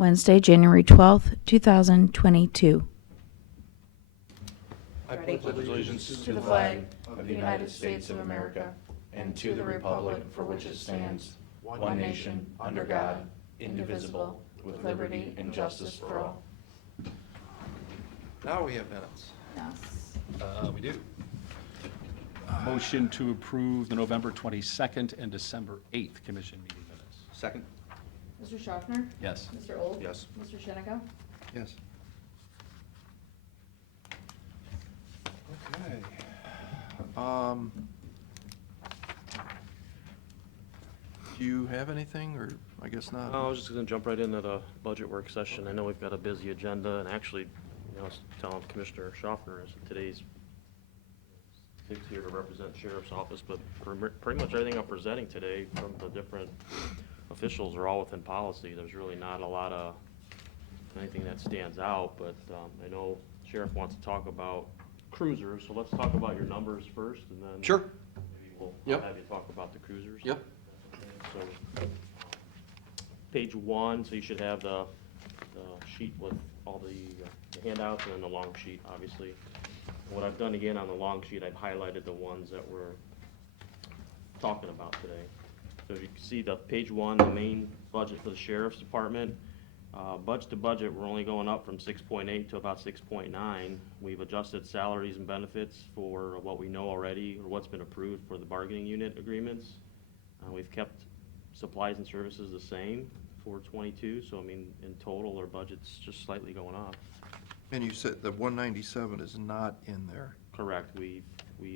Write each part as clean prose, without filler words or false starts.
Wednesday, January 12th, 2022. I pledge allegiance to the flag of the United States of America and to the republic for which it stands, one nation, under God, indivisible, with liberty and justice for all. Now we have minutes. Yes. We do. Motion to approve the November 22nd and December 8th commission meeting minutes. Second? Mr. Schaffner? Yes. Mr. Old? Yes. Mr. Sheniga? Yes. Okay. Do you have anything, or I guess not? I was just gonna jump right into the budget work session. I know we've got a busy agenda, and actually, I was telling Commissioner Schaffner, is that today's here to represent Sheriff's Office, but pretty much everything I'm presenting today from the different officials are all within policy. There's really not a lot of anything that stands out, but I know Sheriff wants to talk about cruisers, so let's talk about your numbers first, and then Sure. maybe we'll Yep. have you talk about the cruisers. Yep. Okay, so, page 1, so you should have the sheet with all the handouts and then the long sheet, obviously. What I've done again on the long sheet, I've highlighted the ones that we're talking about today. So if you can see the page 1, the main budget for the Sheriff's Department, budget to budget, we're only going up from 6.8 to about 6.9. We've adjusted salaries and benefits for what we know already, or what's been approved for the bargaining unit agreements. We've kept supplies and services the same for 22, so I mean, in total, our budget's just slightly going up. And you said the 197 is not in there. Correct,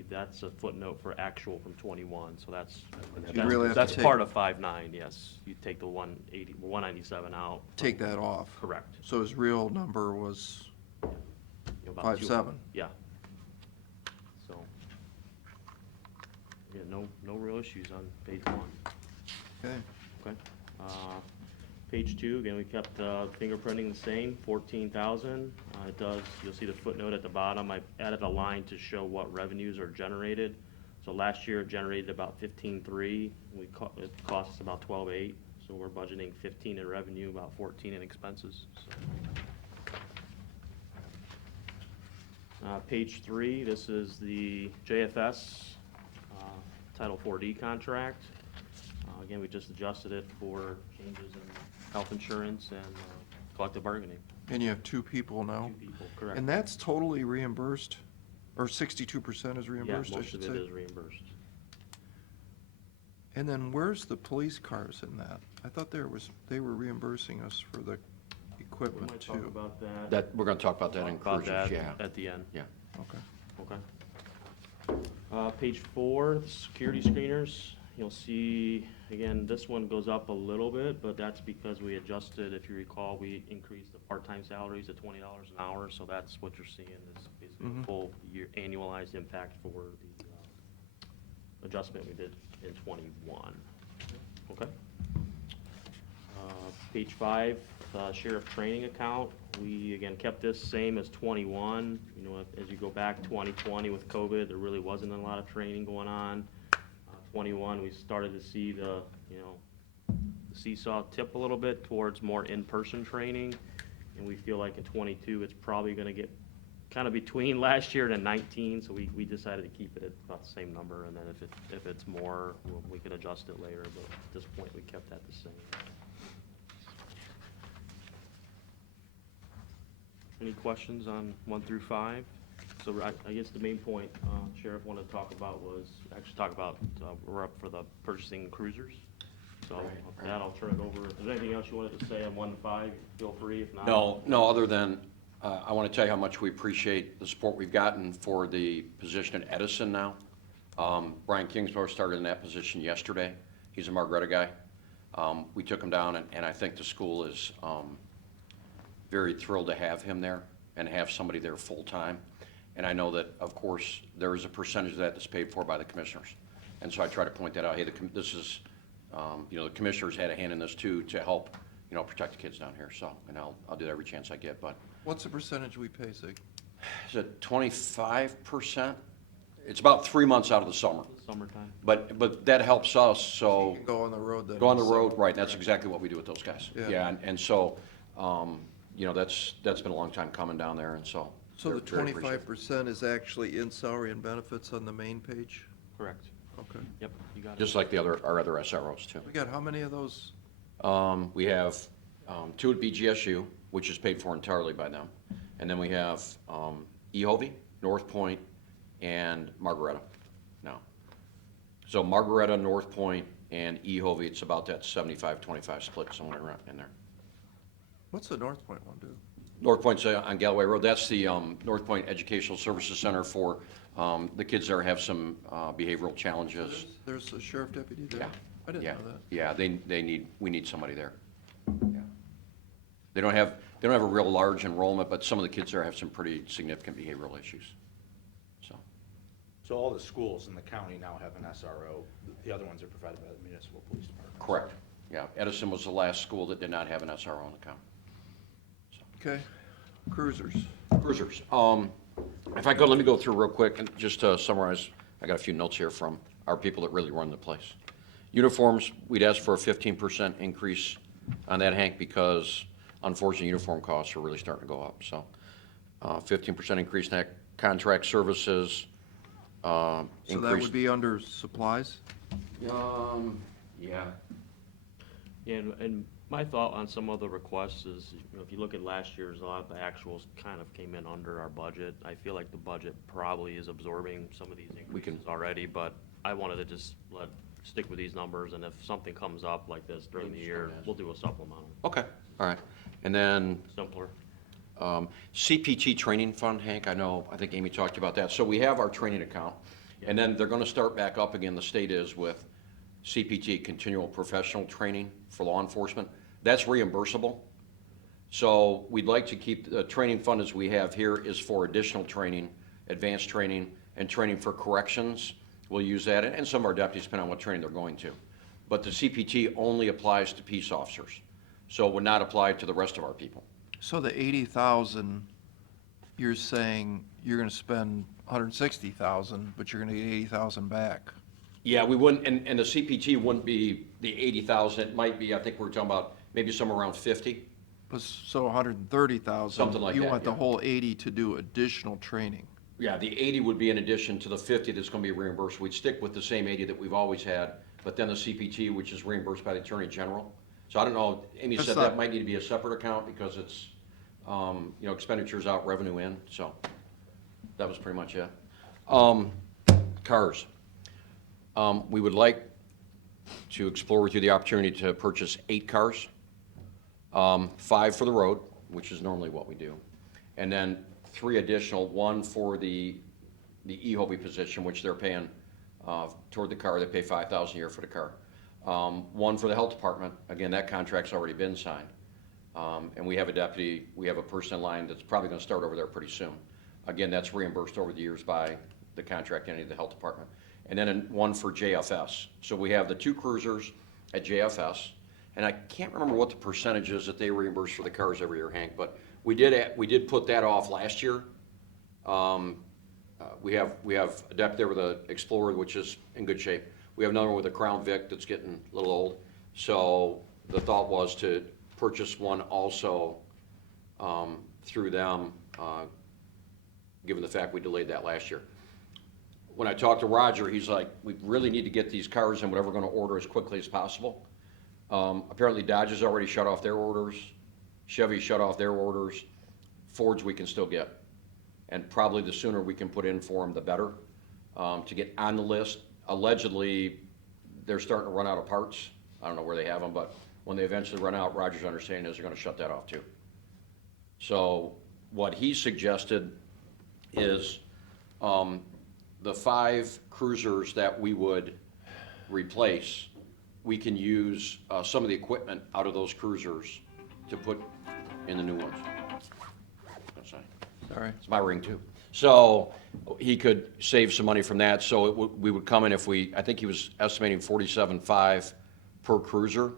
that's a footnote for actual from 21, so that's, You really have to that's take- part of 5.9, yes. You take the 197 out. Take that off. Correct. So his real number was About 5.7. Yeah. So, yeah, no real issues on page 1. Okay. Okay. Page 2, again, we kept fingerprinting the same, 14,000. It does, you'll see the footnote at the bottom. I added a line to show what revenues are generated. So last year it generated about 15.3. It cost us about 12.8. So we're budgeting 15 in revenue, about 14 in expenses. So. Page 3, this is the JFS Title 4D contract. Again, we just adjusted it for changes in health insurance and collective bargaining. And you have 2 people now? 2 people, correct. And that's totally reimbursed? Or 62% is reimbursed, Yeah, I most should of say? it is reimbursed. And then where's the police cars in that? I thought they were reimbursing us for the We equipment might too. talk about that. That, we're gonna talk about that in About cruisers, that yeah. at the end. Yeah. Okay. Okay. Page 4, the security screeners. You'll see, again, this one goes up a little bit, but that's because we adjusted, if you recall, we increased the part-time salaries to $20 an hour, so that's what you're seeing is basically a full year annualized impact for the adjustment we did in 21. Okay? Page 5, sheriff training account. We, again, kept this same as 21. You know, as you go back 2020 with COVID, there really wasn't a lot of training going on. 21, we started to see the seesaw tip a little bit towards more in-person training, and we feel like in 22 it's probably going to get kind of between last year and 19, so we decided to keep it at about the same number, and then if it's more, we could adjust it later, but at this point we kept that the same. Any questions on 1 through 5? So I guess the main point Sheriff wanted to talk about was, we're up for the purchasing cruisers. So with that, I'll turn it over. If there's anything else you wanted to say on 1 to 5, feel free. If not. No, other than, I wanna tell you how much we appreciate the support we've gotten for the position at Edison now. Brian Kingsborough started in that position yesterday. He's a Margaretta guy. We took him down, and I think the school is very thrilled to have him there and have somebody there full-time. And I know that, of course, there is a percentage of that that's paid for by the commissioners. And so I try to point that out. Hey, this is, the commissioners had a hand in this too, to help, protect the kids down here. So, and I'll do that every chance I get. But What's the percentage we pay, Zig? is it 25%? It's about 3 months out of the summer. Summertime. But that helps us, so. You can go on the road then. Go on the road, right, that's exactly what we do with those guys. Yeah. Yeah, and so, You know, that's been a long time coming down there, and so. So the they're very appreciative. 25% is actually in salary and benefits on the main page? Correct. Okay. Yep, you got it. Just like our other SROs too. We got how many of those? We have 2 at BGSU, which is paid for entirely by them. And then we have Ehovie, North Point, and Margaretta now. So Margaretta, North Point, and Ehovie, it's about that 75-25 split somewhere around in there. What's the North Point one do? North Point's on Galloway Road. That's the North Point Educational Services Center for the kids that have some behavioral challenges. There's a sheriff deputy there? Yeah. I didn't Yeah. know that. Yeah, we need somebody there. Yeah. They don't have a real large enrollment, but some of the kids there have some pretty significant behavioral issues. So, So all the schools in the county now have an SRO. The other ones are provided by the municipal police department. correct. Yeah, Edison was the last school that did not have an SRO in the county. Okay. Cruisers. Cruisers. If I could, let me go through real quick and just to summarize. I got a few notes here from our people that really run the place. Uniforms, we'd ask for a 15% increase on that, Hank, because unfortunately uniform costs are really starting to go up. So 15% increase in that. Contract services. So that increase- would be under supplies? Yeah. Yeah, and my thought on some of the requests is, you know, if you look at last year's, a lot of the actuals kind of came in under our budget. I feel like the budget probably is absorbing some of these increases already, but I wanted to just stick with these numbers, and if something comes up like this during the year, we'll do a supplemental, Okay, all right. And then simpler. CPT training fund, Hank, I think Amy talked about that. So we have our training account, and then they're gonna start back up again, the state is, with CPT, continual professional training for law enforcement. That's reimbursable. So we'd like to keep, the training fund as we have here is for additional training, advanced training, and training for corrections. We'll use that, and some of our deputies, depending on what training they're going to. But the CPT only applies to peace officers, so it would not apply to the rest of our people. So the 80,000, you're saying you're gonna spend 160,000, but you're gonna get 80,000 back? Yeah, we wouldn't, and the CPT wouldn't be the 80,000, it might be, I think we're talking about maybe somewhere around 50. So 130,000. Something like You that, want the yeah. whole 80 to do additional training? Yeah, the 80 would be in addition to the 50 that's gonna be reimbursed. We'd stick with the same 80 that we've always had, but then the CPT, which is reimbursed by the Attorney General. So I don't know, Amy That's said not- that might need to be a separate account because it's, you know, expenditures out, revenue in, so that was pretty much it. Cars. We would like to explore with you the opportunity to purchase 8 cars. 5 for the road, which is normally what we do. And then 3 additional, 1 for the EHOBE position, which they're paying toward the car. They pay $5,000 a year for the car. 1 for the health department. Again, that contract's already been signed. And we have a deputy, we have a person in line that's probably gonna start over there pretty soon. Again, that's reimbursed over the years by the contract entity of the health department. And then 1 for JFS. So we have the 2 cruisers at JFS. And I can't remember what the percentage is that they reimburse for the cars every year, Hank, but we did put that off last year. We have a deputy there with an Explorer, which is in good shape. We have another one with a Crown Vic that's getting a little old. So the thought was to purchase 1 also through them, given the fact we delayed that last year. When I talked to Roger, he's like, we really need to get these cars in, whatever we're gonna order, as quickly as possible. Apparently Dodge has already shut off their orders, Chevy shut off their orders, Fords we can still get. And probably the sooner we can put in for them, the better, to get on the list. Allegedly, they're starting to run out of parts. I don't know where they have them, but when they eventually run out, Roger's understanding is they're gonna shut that off too. So what he suggested is, the 5 cruisers that we would replace, we can use some of the equipment out of those cruisers to put in the new ones. That's nice. Sorry. It's my ring too. So he could save some money from that. So we would come in if I think he was estimating 47.5 per cruiser.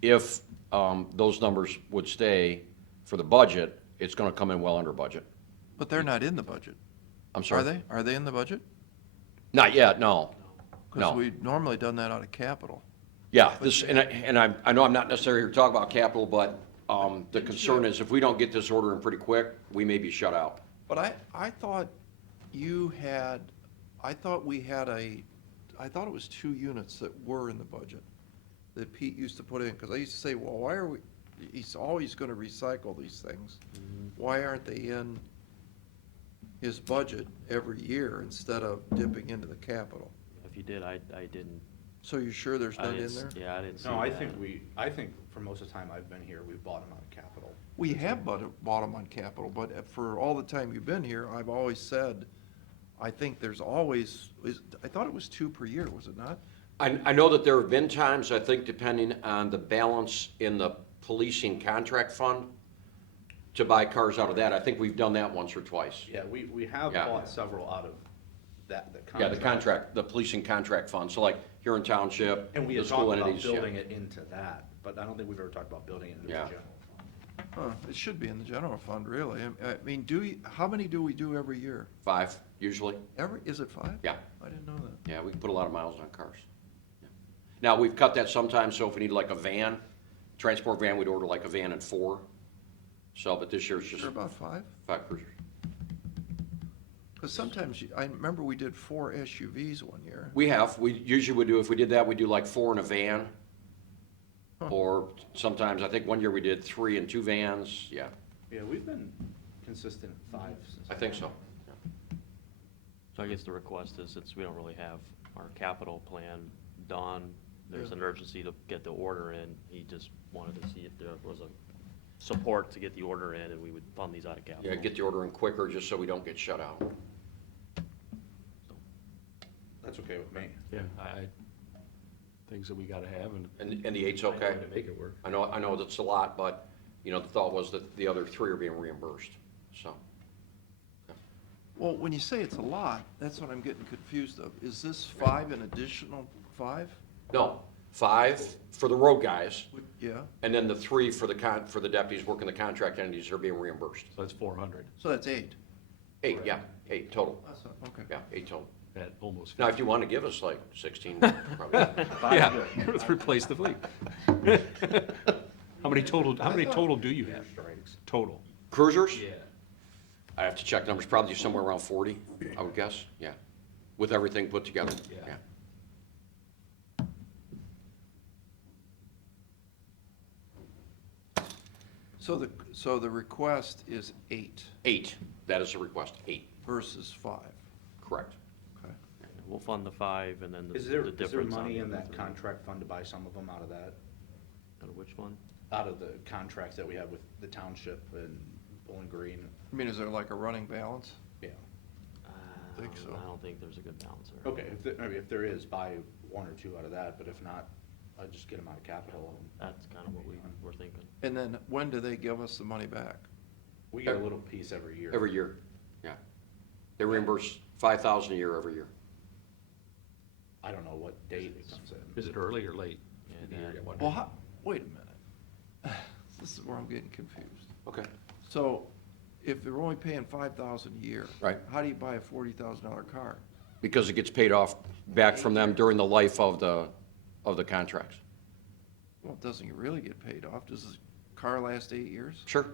If those numbers would stay for the budget, it's gonna come in well under budget. But they're not in the budget. I'm sorry? Are they? Are they in the budget? Not yet, no. Because No. we've normally done that out of capital. Yeah, I know I'm not necessarily here to talk about capital, but The concern is if we don't get this order in pretty quick, we may be shut out. But I thought I thought it was 2 units that were in the budget that Pete used to put in, because I used to say, well, why are we, he's always gonna recycle these things. Why aren't they in his budget every year instead of dipping into the capital? If you did, I didn't. So you're sure there's I none didn't in there? Yeah, I didn't see No, I that. think for most of the time I've been here, we've bought them out of capital. We have bought them on capital, but for all the time you've been here, I've always said, I think there's always, I thought it was 2 per year, was it not? I know that there have been times, I think depending on the balance in the policing contract fund, to buy cars out of that. I think we've done that once or twice. Yeah, we have Yeah. bought several out of that, the Yeah, contract. the policing contract fund. So like here in township, And we the had school talked about entities. yeah. building it into that, but I don't think we've ever talked about building it into the Yeah. general fund. It should be in the general fund, really. I mean, how many do we do every year? 5, usually. Is it 5? Yeah. I didn't know that. Yeah, we can put a lot of miles on cars. Yeah. Now, we've cut that sometimes, so if we need like a van, transport van, we'd order like a van and 4. So, but this year it's just Sure about 5? 5 cruisers. Because sometimes, I remember we did 4 SUVs one year. We usually would do, if we did that, we'd do like 4 in a van. Huh. Or sometimes, I think one year we did 3 in 2 vans, yeah, Yeah, we've been consistent at 5 since. I think so. So I guess the request is, since we don't really have our capital plan done, there's Yeah. an urgency to get the order in. He just wanted to see if there was a support to get the order in, and we would fund these out of capital. Yeah, get the order in quicker, just so we don't get shut out. That's okay with me. Yeah, things that we gotta have and. And the 8's find a okay? way to make it work. I know that's a lot, but, you know, the thought was that the other 3 are being reimbursed, so. Well, when you say it's a lot, that's what I'm getting confused of. Is this 5 an additional 5? No, 5 for the road guys, Yeah, and then the 3 for the deputies working the contract entities are being reimbursed. So that's 400, so that's 8. 8, yeah, 8 total, That's not, okay. yeah, 8 total. at almost. Now, if you want to give us like 16, probably. Yeah, let's replace the fleet. How many total do you have? Total? Cruisers? I have to check numbers, probably somewhere around 40, I would guess, yeah, with everything put together, Yeah. yeah. So the request is 8 8, that is a request, 8, versus 5. correct. Okay. We'll fund the 5, and then the Is there difference. money on in the that three. contract fund to buy some of them out of that? Out of which one? Out of the contracts that we have with the township and Bowling Green? I mean, is there like a running balance? Yeah. Think so. I don't think there's a good balance there. Okay, maybe if there is, buy 1 or 2 out of that, but if not, I'd just get them out of capital. That's kind of what we were thinking. And then when do they give us the money back? We get a little piece every year. Every year, yeah. They reimburse 5,000 a year every year. I don't know what date it comes in. Is it early or late? Yeah, in the year, that- I wonder? Well, wait a minute. This is where I'm getting confused. Okay. So if they're only paying 5,000 a year. Right. How do you buy a $40,000 car? Because it gets paid off back from them during the life of the contracts. Well, it doesn't really get paid off. Does the car last 8 years? Sure.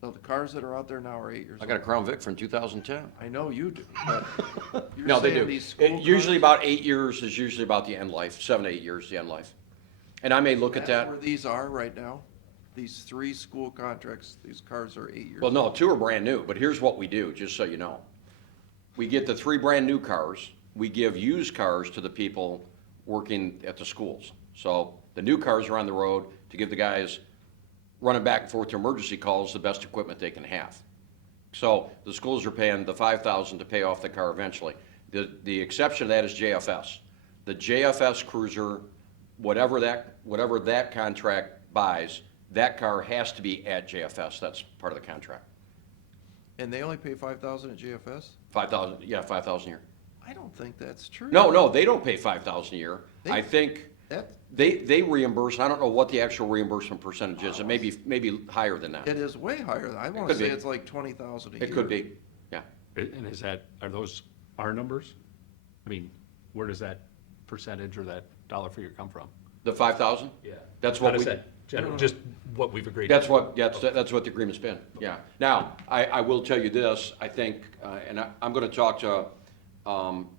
So the cars that are out there now are 8 years I got a old. Crown Vic from 2010. I know you do, but you're No, they saying do. these school Usually cars- about 8 years is usually about the end life, 7 to 8 years, the end life. And I may look at That's where that. these are right now? These 3 school contracts, these cars are 8 years Well, old? no, 2 are brand new, but here's what we do, just so you know. We get the 3 brand new cars, we give used cars to the people working at the schools. So the new cars are on the road to give the guys running back and forth to emergency calls the best equipment they can have. So the schools are paying the 5,000 to pay off the car eventually. The exception to that is JFS. The JFS cruiser, whatever that contract buys, that car has to be at JFS. That's part of the contract. And they only pay 5,000 at JFS? 5,000, yeah, 5,000 a year. I don't think that's true. No, they don't pay 5,000 a year. They- I think That, they reimburse, I don't know what the actual reimbursement percentage is. It may be higher than that. it is way higher. I want could to say be. it's like 20,000 a year. It could be, yeah. And are those our numbers? I mean, where does that percentage or that dollar figure come from? The 5,000? Yeah. That's How what does we, that General, just what we've agreed. That's what the agreement's been, yeah. Now, I will tell you this, I think, and I'm gonna talk to,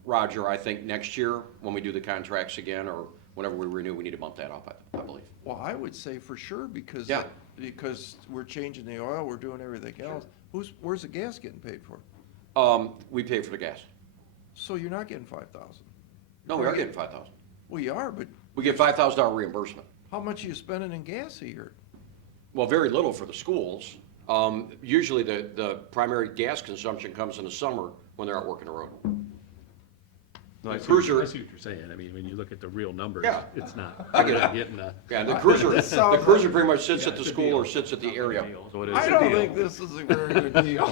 Roger, I think next year, when we do the contracts again, or whenever we renew, we need to bump that up, I believe. Well, I would say for sure, because, Yeah. because we're changing the oil, we're doing everything else. Where's the gas getting paid for? We pay for the gas. So you're not getting 5,000. No, we are getting 5,000. Well, you are, but We get $5,000 reimbursement. how much are you spending in gas a year? Well, very little for the schools. Usually the primary gas consumption comes in the summer when they're out working the road. No, I The see what cruiser- I see what you're saying. I mean, when you look at the real numbers, Yeah. it's not, I get we're it. not getting a. Yeah, the cruiser pretty much sits at the it's a school deal. or sits at the area. So it is. I don't think this is a very good deal.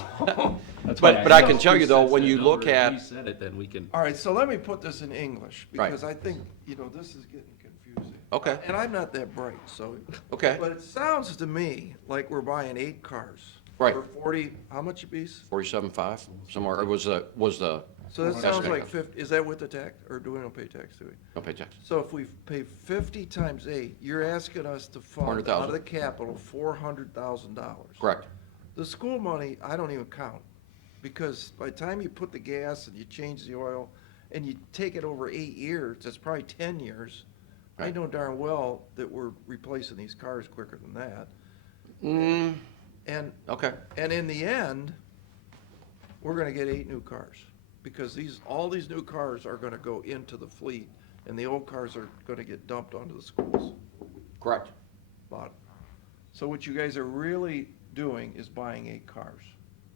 That's But- why but I asked. can tell you, though, when Since you that look number, at- if he said it, then we can. All right, so let me put this in English, Right. because I think, this is getting confusing. Okay. And I'm not that bright, so. Okay. But it sounds to me like we're buying 8 cars. Right. For 40, how much a piece? 47.5, somewhere, it was the So that sounds estimate. like 50, is that with the tax, or do we don't pay tax, do we? No pay tax. So if we pay 50 times 8, you're asking us to fund 400,000. out of the capital $400,000. Correct. The school money, I don't even count, because by the time you put the gas and you change the oil, and you take it over 8 years, that's probably 10 years. I Right. know darn well that we're replacing these cars quicker than that. And, Okay. and in the end, we're gonna get 8 new cars, because all these new cars are gonna go into the fleet, and the old cars are gonna get dumped onto the schools. Correct. So what you guys are really doing is buying 8 cars,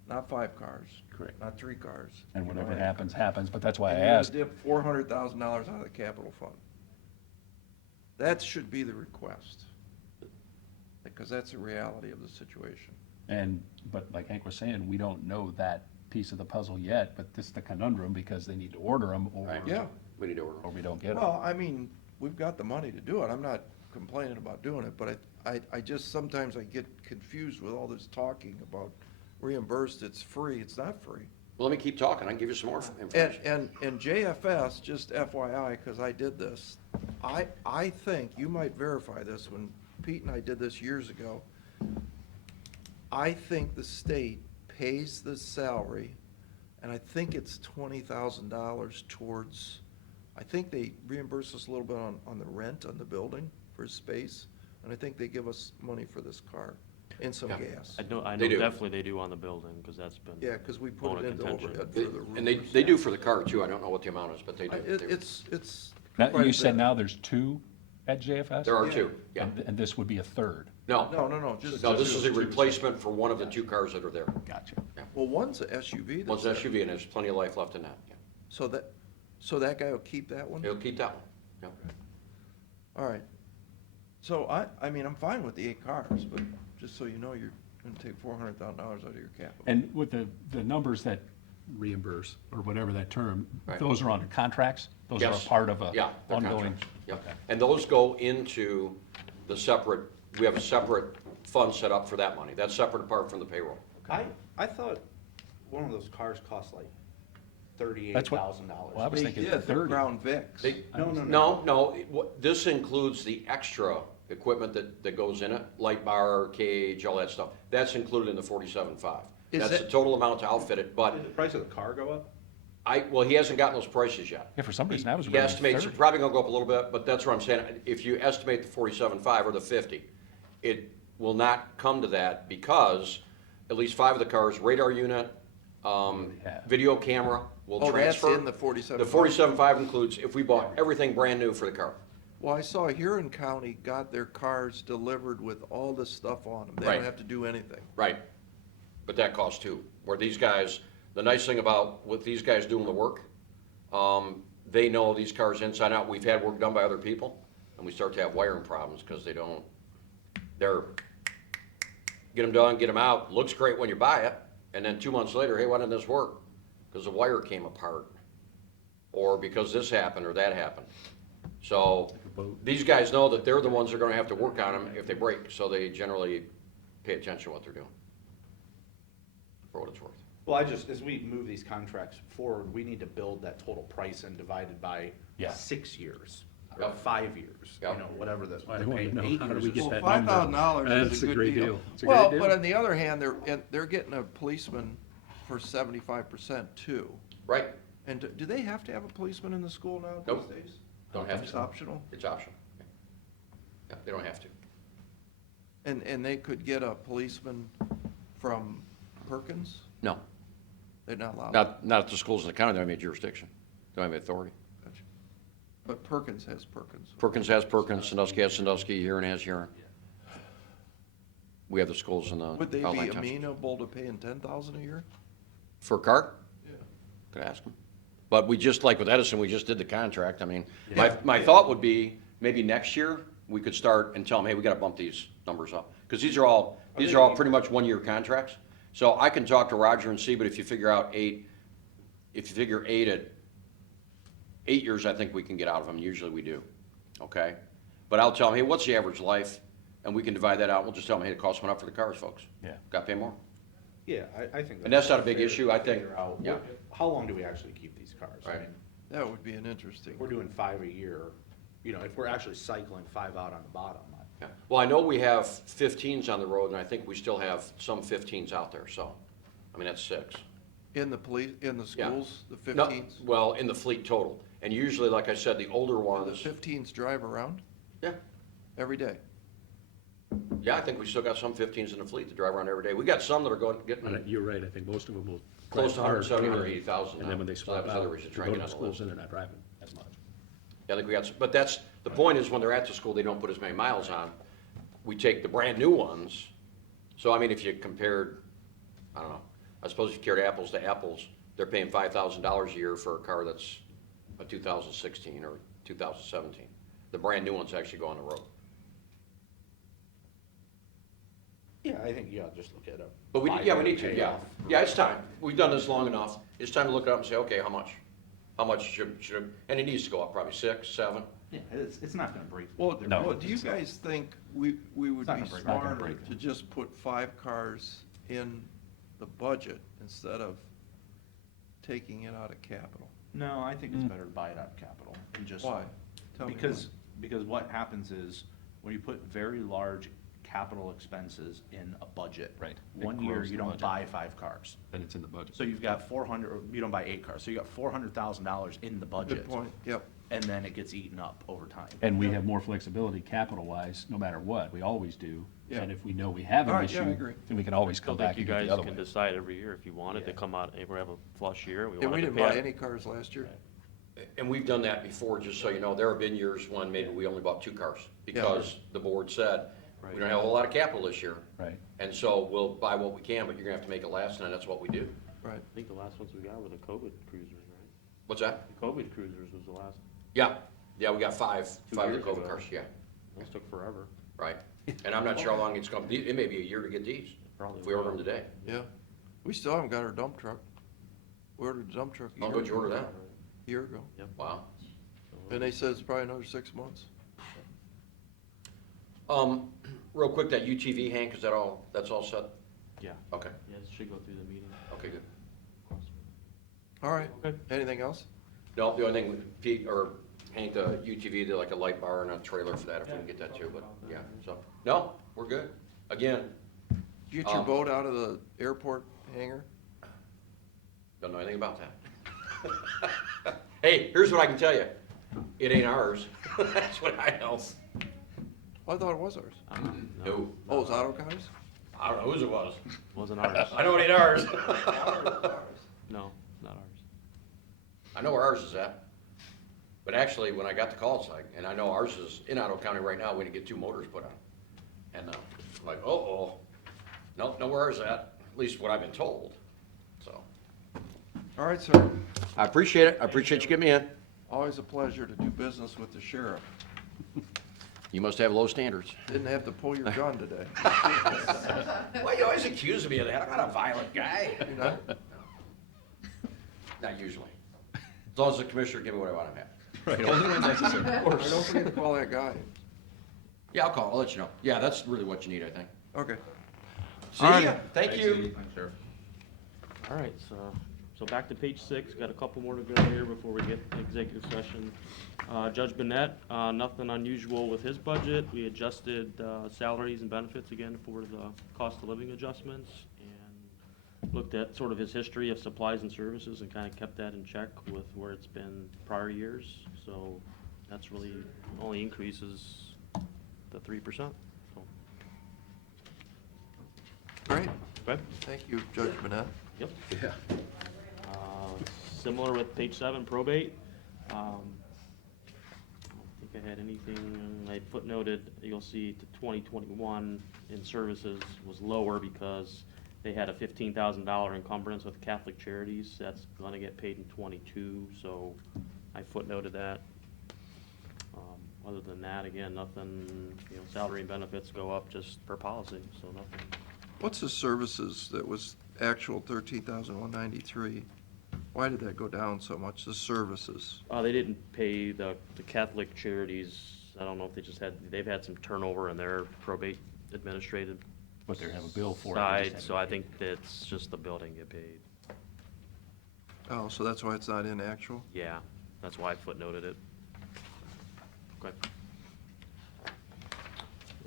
not 5 cars. Correct. Not 3 cars. And You're whatever buying happens, cars. happens, but that's why I And you're gonna asked. dip $400,000 out of the capital fund. That should be the request, because that's the reality of the situation. But like Hank was saying, we don't know that piece of the puzzle yet, but this is the conundrum, because they need to order them, or, Yeah. We need to order. or we don't get them. Well, I mean, we've got the money to do it. I'm not complaining about doing it, but I just, sometimes I get confused with all this talking about reimbursed, it's free. It's not free. Well, let me keep talking, I can give you some more And, information. and JFS, just FYI, because I did this, I think, you might verify this, when Pete and I did this years ago, I think the state pays the salary, and I think it's $20,000 towards, I think they reimburse us a little bit on the rent on the building for space, and I think they give us money for this car and some Yeah. gas. I know They do. definitely they do on the building, because that's been. Yeah, because we put bone it of into contention. overhead for the And they roofers. do for the car too, I don't know what the amount is, but they do. It's. Now, quite a you said bit. now there's 2 at JFS? There are Yeah. 2, yeah. And this would be a third? No, just. No, this is a two. replacement for one of the 2 cars that are there. Gotcha. Well, one's a SUV. One's that's an there. SUV, and there's plenty of life left in that, yeah. So that guy will keep that one? He'll keep that one, yeah. All right. So I mean, I'm fine with the 8 cars, but just so you know, you're gonna take $400,000 out of your capital. And with the numbers that reimburse, or whatever that term, Right. those are on contracts? Those are a Yes. part of a Yeah, they're ongoing? contracts, yeah. Okay. And those go into the separate, we have a separate fund set up for that money. That's separate apart from the payroll. I thought one of those cars cost like That's what- $38,000. Well, I was thinking Yeah, the 30. Crown Vics. They- No. This includes the extra equipment that goes in it, light bar, cage, all that stuff. That's included in the 47.5. Is That's that- the total amount to outfit it, but Did the price of the car go up? well, he hasn't gotten those prices yet. Yeah, for some reason, I was He reading estimates it's 30. probably gonna go up a little bit, but that's what I'm saying. If you estimate the 47.5 or the 50, it will not come to that because at least 5 of the cars, radar unit, Yeah. video camera will Oh, that's transfer. in the 47.5? The 47.5 includes if we bought everything brand new for the car. Well, I saw Huron County got their cars delivered with all this stuff on them. They Right. don't have to do anything. Right. But that costs too. Where these guys, the nice thing about with these guys doing the work, they know these cars inside out. We've had work done by other people, and we start to have wiring problems because they don't, get them done, get them out. Looks great when you buy it, and then 2 months later, hey, why didn't this work? Because the wire came apart, or because this happened or that happened. So these guys know that they're the ones that are gonna have to work on them if they break, so they generally pay attention to what they're doing, for what it's worth. Well, as we move these contracts forward, we need to build that total price and divide it by Yeah. 6 years. or Yep. 5 years, Yep. whatever this, I they're want to paying know, 8 how do years. we or get so. that Well, number? $5,000 That's is a a good great deal. deal. It's a Well, great but deal. on the other hand, they're getting a policeman for 75% too. Right, And do they have to have a policeman in the school now these Nope. days? don't have It's to. optional? It's optional. Yeah, they don't have to. And they could get a policeman from Perkins? No, They're not allowed? not at the schools in the county, they don't have any jurisdiction, they don't have any authority. Gotcha. But Perkins has Perkins. Perkins has Perkins, Sandusky has Sandusky, Huron has Huron. We have the schools in the Would they outlying be townships. amenable to paying 10,000 a year? For a car? Yeah. Could ask them. But we just, like with Edison, we just did the contract. I mean, my, Yeah. my thought would be, maybe next year, we could start and tell them, hey, we gotta bump these numbers up. Because these are all pretty much one-year contracts. So I can talk to Roger and see, but if you figure out eight at 8 years, I think we can get out of them. Usually we do, okay? But I'll tell them, hey, what's the average life? And we can divide that out. We'll just tell them, hey, the cost went up for the cars, folks. Yeah. Got to pay more. Yeah, I think. And that's not a big fair issue, to I think. figure out Yeah. How long do we actually keep these cars? I Right. mean, That would be an interesting. if we're doing 5 a year, if we're actually cycling 5 out on the bottom, Yeah. Well, I know we have 15s on the road, and I think we still have some 15s out there, so, I mean, that's 6. In the police, in the Yeah. schools, the No, 15s? well, in the fleet total, and usually, like I said, the older The ones, 15s drive around yeah, every day? yeah, I think we still got some 15s in the fleet that drive around every day. We got some that are But getting you're right, I think most of them will. close to drive 170 or hard, 80,000 And then when now. they So swap that was out, another to reason to go try to and the get on the schools, list. and they're not driving as much. Yeah, I think we got, but that's, the point is, when they're at the school, they don't put as many miles on. We take the brand-new ones, so I mean, if you compared, I don't know, I suppose if you compared apples to apples, they're paying $5,000 a year for a car that's a 2016 or 2017. The brand-new ones actually go on the road. yeah, I think you ought to just look at a. But we need to, pay yeah. off. Yeah, it's time. We've done this long enough. It's time to look it up and say, okay, how much? How much should, and it needs to go up, probably 6, 7. Yeah, it's not gonna break. Well, No. well, do you guys think we would It's not be gonna break. Not gonna smarter break. to just put 5 cars in the budget instead of taking it out of capital? No, I think it's better to buy it out of capital and just. Why? Tell me Because what happens is, when you put very large capital expenses in a budget. Right. It One year, grows you the don't budget. buy 5 cars. Then it's in the budget. So you've got 400, or you don't buy 8 cars, so you got $400,000 in the why. budget. Good point, yep. And then it gets eaten up over time. And we have more flexibility capital-wise, no matter what, we always do. Yeah. And if we know we have All an right, yeah, I issue, agree. then we can always Still come back think and you get the guys other can one. decide every year if you want it to Yeah. come out, if we have a flush year, we And want we it to didn't pay buy out. any cars last year? And we've done that before, just so you know. There have been years when maybe we only bought 2 cars because the board said, we don't have a whole lot of capital this year. Right. And so we'll buy what we can, but you're gonna have to make it last, and that's what we do. Right. I think the last ones we got were the COVID cruisers, right? What's that? The COVID cruisers was the last, Yeah, yeah, we got 5 of the years COVID ago. cars, yeah, those took forever. right. And I'm not sure how long it's gonna be. It may be a year to get these, Probably if we order will. them today. Yeah. We still haven't got our dump truck. We ordered a dump truck a How year about you order that? year ago. Wow. And they said it's probably another 6 months. Real quick, that UTV, Hank, is that all, that's all set? Yeah, Okay, yeah, it should go through the meeting. okay, good. All right. Okay. Anything else? No, the only thing, Pete, or Hank, the UTV, did like a light bar and a trailer for that, if we can get that too, but, yeah, so, no, we're good. Again, Did you get your Um, boat out of the airport hangar? don't know anything about that. Hey, here's what I can tell you. It ain't ours. That's what I know. I thought it was ours. No, Oh, it's Auto Cars? I don't know whose it was. Wasn't ours. I know it ain't ours. No, not ours. I know where ours is at. But actually, when I got the call, it's like, and I know ours is in Ottawa County right now, we didn't get 2 motors put on. And, I'm like, uh-oh. Nope, know where ours at least what I've been told, so. All right, sir. I appreciate it. I appreciate you getting me in. Always a pleasure to do business with the sheriff. You must have low standards. Didn't have to pull your gun today. Well, you always accuse me of that. I'm not a violent guy. You know? Not usually. As long as the commissioner give me what I want to have. Right, only when necessary. All right, don't forget to call that guy. Yeah, I'll call. I'll let you know. Yeah, that's really what you need, I think. Okay. See ya. Thank you. Thanks, Sheriff. All right, so So back to page 6, got a couple more to go here before we get to executive session. Judge Bennett, nothing unusual with his budget. We adjusted salaries and benefits again for the cost of living adjustments, and looked at sort of his history of supplies and services and kind of kept that in check with where it's been prior years. So that's really only increases the 3%. So, Great, okay. thank you, Judge Manette. Yep. Yeah. Similar with page 7, probate. I don't think I had anything, I footnoted, you'll see to 2021 in services was lower because they had a $15,000 encumbrance with Catholic Charities. That's gonna get paid in '22, so I footnoted that. Other than that, again, nothing, salary and benefits go up just per policy, so nothing. What's the services that was actual 13,193? Why did that go down so much, the services? They didn't pay the Catholic Charities. I don't know if they've had some turnover in their probate administrative But they have a bill for it. they side, just haven't so I paid think that's just the building get paid. Oh, so that's why it's not in actual? Yeah, that's why I footnoted it. Okay.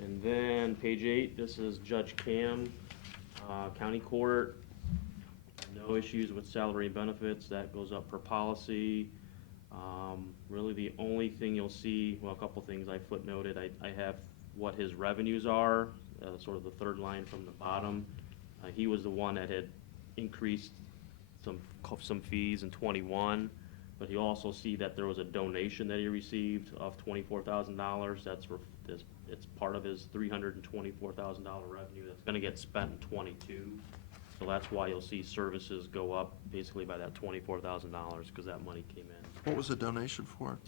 And then page 8, this is Judge Cam, County Court. No issues with salary and benefits, that goes up per policy. Really the only thing you'll see, well, a couple things I footnoted, I have what his revenues are, sort of the third line from the bottom. He was the one that had increased some fees in '21, but you also see that there was a donation that he received of $24,000. It's part of his $324,000 revenue that's gonna get spent in '22. So that's why you'll see services go up basically by that $24,000, because that money came in. What was the donation for?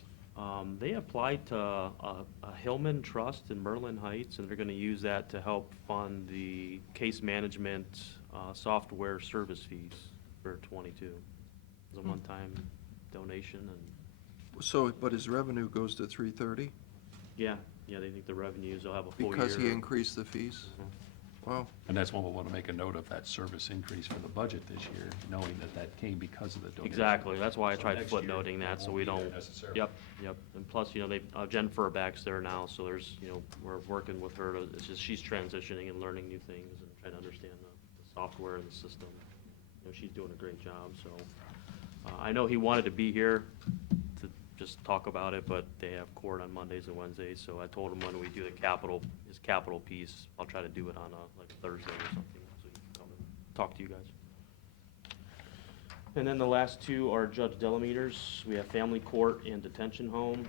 They applied to a Hillman Trust in Merlin Heights, and they're gonna use that to help fund the case management software service fees for '22. It's a one-time donation, and, So, but his revenue goes to 330 yeah, they think the revenues will have a full year. because he increased the fees? Mhm. Wow, And that's when we'll want to make a note of that service increase for the budget this year, knowing that that came because of the donation. Exactly, that's why I So tried next year, footnoting that, so won't we be there don't. necessarily. Yep, and plus, they, Jen Furback's there now, so there's, we're working with her it's just, she's transitioning and learning new things and trying to understand the software and the system. She's doing a great job, so. I know he wanted to be here to just talk about it, but they have court on Mondays and Wednesdays, so I told him when we do his capital piece, I'll try to do it on like a Thursday or something, so he can come and talk to you guys. And then the last two are Judge Delameter's. We have family court and detention home.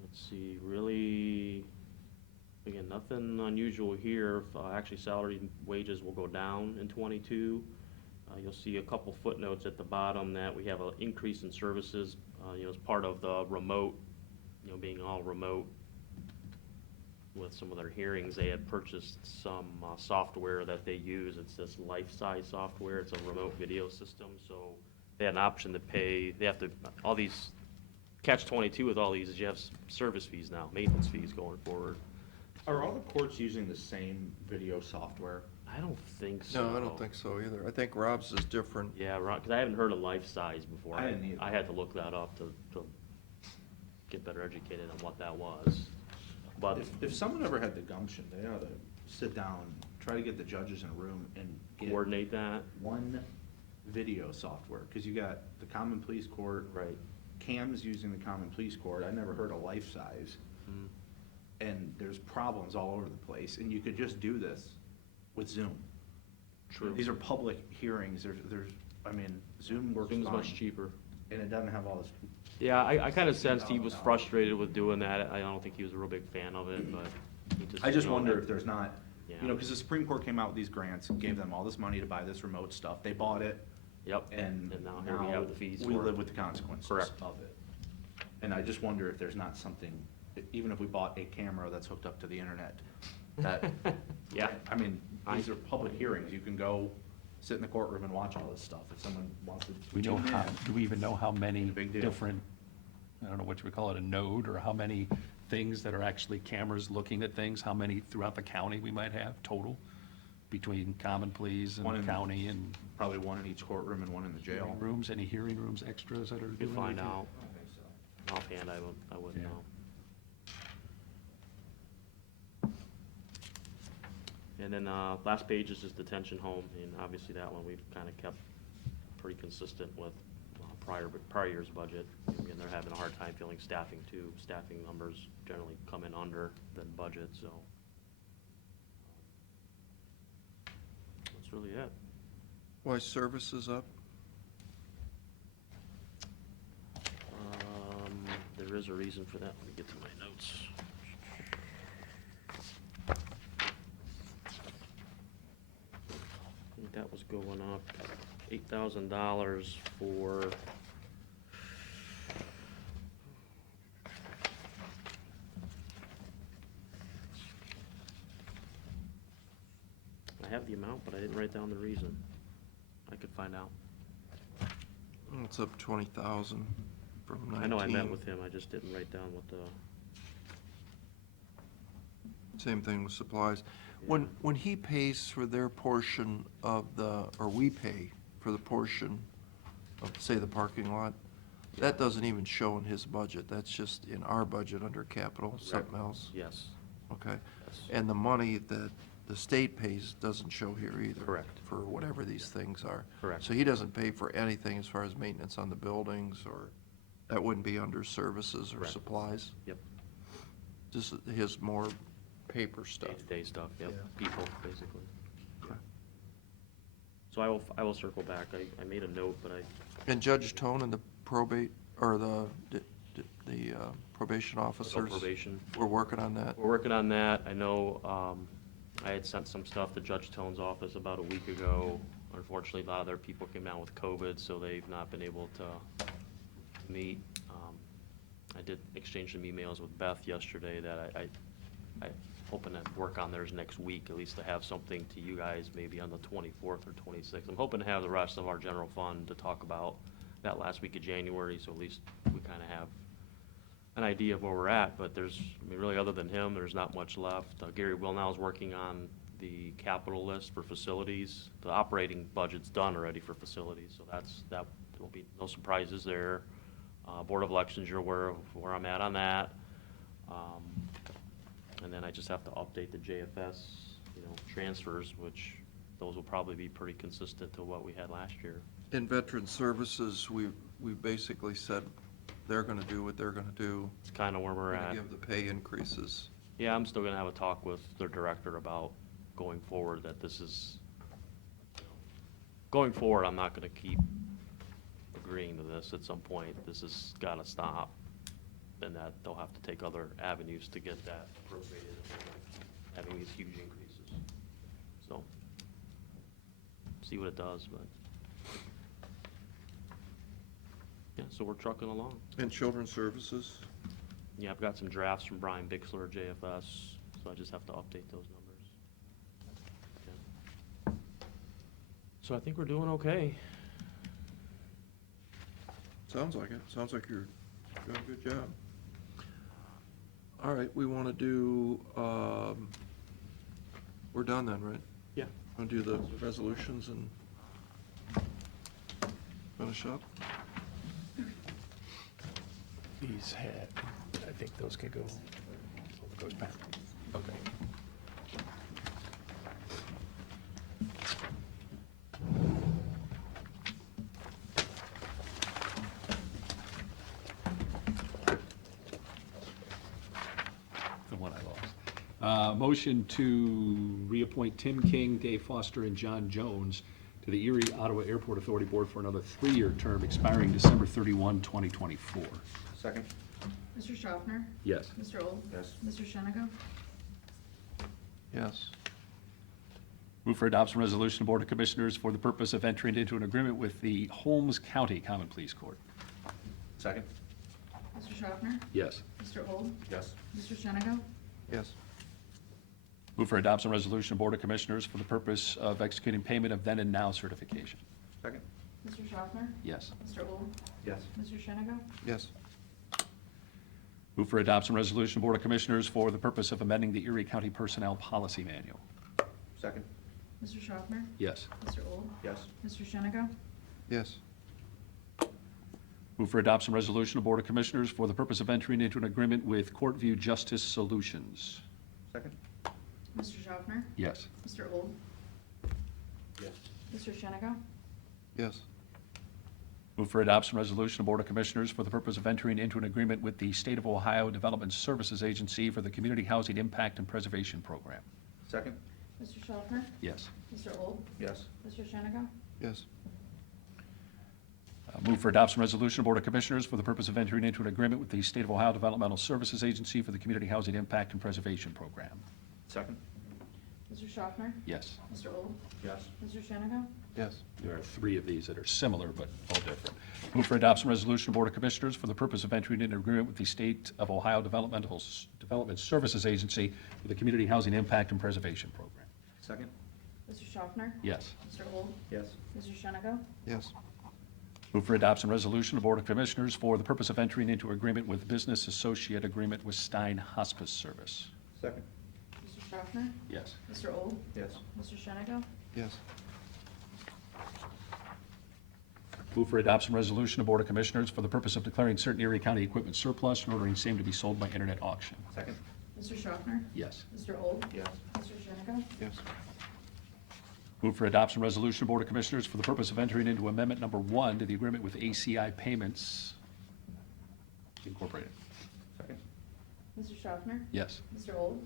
Let's see, really, again, nothing unusual here. Actually, salary and wages will go down in '22. You'll see a couple footnotes at the bottom that we have an increase in services, as part of the remote, being all remote with some of their hearings. They had purchased some software that they use. It's this life-size software. It's a remote video system, so they had an option to pay. They have to, all these, catch-22 with all these is you have service fees now, maintenance fees going forward. Are all the courts using the same video software? I don't think so. no, I don't think so either. I think Rob's is different. Yeah, right, because I haven't heard of life-size before. I didn't either. I had to look that up to get better educated on what that was. But, If someone ever had the gumption, they ought to sit down, try to get the judges in a room and get coordinate that, one video software, because you got the common pleas court. right. Cam's using the common pleas court. I never heard of life size. Mhm. And there's problems all over the place, and you could just do this with Zoom. True. These are public hearings. Zoom works Zoom's fine, much cheaper. and it doesn't have all this. Yeah, I kind of sensed he was frustrated with doing that. I don't think he was a real big fan of it, but he just. I just wonder if there's not, Yeah. because the Supreme Court came out with these grants and gave them all this money to buy this remote stuff. They bought it, Yep, and now here we have the fees we for it. live with the consequences Correct. of it. And I just wonder if there's not something, even if we bought a camera that's hooked up to the internet, that. Yeah. These are public hearings. You can go sit in the courtroom and watch all this stuff if someone wants to. Do we even know how many Big deal. different, I don't know what you would call it, a node, or how many things that are actually cameras looking at things, how many throughout the county we might have total? between common pleas One and in- county and Probably one in each courtroom and one in the jail. rooms, any hearing rooms extras that are Could doing find anything? out. Offhand, I wouldn't Yeah. know. And then, last page is just detention home, and obviously that one we've kind of kept pretty consistent with prior year's budget. Again, they're having a hard time filling staffing too. Staffing numbers generally come in under than budget, so. That's really it. Why services up? There is a reason for that. Let me get to my notes. I think that was going up $8,000 for I have the amount, but I didn't write down the reason. I could find out. It's up 20,000 from 19. I know I met with him, I just didn't write down what the, Same thing with supplies. When he pays for their portion of the, or we pay for the portion of, say, the parking lot, that doesn't even show in his budget. That's just in our budget under capital, something else. yes, Okay. yes. And the money that the state pays doesn't show here either. Correct. For whatever these things are. Correct. So he doesn't pay for anything as far as maintenance on the buildings, or that wouldn't be under services or Correct. supplies? Yep. Just his more paper stuff. Day-to-day stuff, yep, Yeah. people, basically. Okay. So I will circle back. I made a note, but I, And Judge Tone and the probate, or the probation I'll officers, probation. we're working on that? We're working on that. I know, I had sent some stuff to Judge Tone's office about a week ago. Unfortunately, a lot of their people came down with COVID, so they've not been able to meet. I did exchange some emails with Beth yesterday that I hoping to work on theirs next week, at least to have something to you guys maybe on the 24th or 26th. I'm hoping to have the rest of our general fund to talk about that last week of January, so at least we kind of have an idea of where we're at, but there's, I mean, really, other than him, there's not much left. Gary Wilnow is working on the capital list for facilities. The operating budget's done already for facilities, so that will be no surprises there. Board of Elections, you're aware of where I'm at on that. And then I just have to update the JFS, transfers, which those will probably be pretty consistent to what we had last year. In Veteran Services, we basically said they're gonna do what they're gonna do. It's kind of where we're Gonna at. give the pay increases. Yeah, I'm still gonna have a talk with their director about going forward, that this is, going forward, I'm not gonna keep agreeing to this at some point. This has gotta stop. And that they'll have to take other avenues to get that appropriated, having these huge increases. So, see what it does, but. Yeah, so we're trucking along. And Children's Services, Yeah, I've got some drafts from Brian Bixler, JFS, so I just have to update those numbers. Yeah. So I think we're doing okay. sounds like it. Sounds like you're doing a good job. All right, we wanna do, we're done then, right? Yeah. Wanna do the resolutions and finish up? These had, I think those could go, goes back. Okay. The one I lost. Motion to reappoint Tim King, Dave Foster, and John Jones to the Erie Ottawa Airport Authority Board for another 3-year term expiring December 31, 2024. Second? Mr. Schaffner? Yes. Mr. Old? Yes. Mr. Shenneco? Yes. Move for adoption resolution of Board of Commissioners for the purpose of entering into an agreement with the Holmes County Common Pleas Court. Second? Mr. Schaffner? Yes. Mr. Old? Yes. Mr. Shenneco? Yes. Move for adoption resolution of Board of Commissioners for the purpose of executing payment of then and now certification. Second? Mr. Schaffner? Yes. Mr. Old? Yes. Mr. Shenneco? Yes. Move for adoption resolution of Board of Commissioners for the purpose of amending the Erie County Personnel Policy Manual. Second? Mr. Schaffner? Yes. Mr. Old? Yes. Mr. Shennigo? Yes. Move for adoption resolution of Board of Commissioners for the purpose of entering into an agreement with Courtview Justice Solutions. Second? Mr. Schaffner? Yes. Mr. Old? Yes. Mr. Shennigo? Yes. Move for adoption resolution of Board of Commissioners for the purpose of entering into an agreement with the State of Ohio Development Services Agency for the Community Housing Impact and Preservation Program. Second? Mr. Schaffner? Yes. Mr. Old? Yes. Mr. Shennigo? Yes. Move for adoption resolution of Board of Commissioners for the purpose of entering into an agreement with the State of Ohio Developmental Services Agency for the Community Housing Impact and Preservation Program. Second? Mr. Schaffner? Yes. Mr. Old? Yes. Mr. Shennigo? Yes. There are three of these that are similar but all different. Move for adoption resolution of Board of Commissioners for the purpose of entering into an agreement with the State of Ohio Development Services Agency for the Community Housing Impact and Preservation Program. Second? Mr. Schaffner? Yes. Mr. Old? Yes. Mr. Shennigo? Yes. Move for adoption resolution of Board of Commissioners for the purpose of entering into agreement with Business Associate Agreement with Stein Hospice Service. Second? Mr. Schaffner? Yes. Mr. Old? Yes. Mr. Shennigo? Yes. Move for adoption resolution of Board of Commissioners for the purpose of declaring certain Erie County equipment surplus and ordering same to be sold by internet auction. Second? Mr. Schaffner? Yes. Mr. Old? Yes. Mr. Shennigo? Yes. Move for adoption resolution of Board of Commissioners for the purpose of entering into amendment number 1 to the agreement with ACI Payments Incorporated. Second? Mr. Schaffner? Yes. Mr. Old?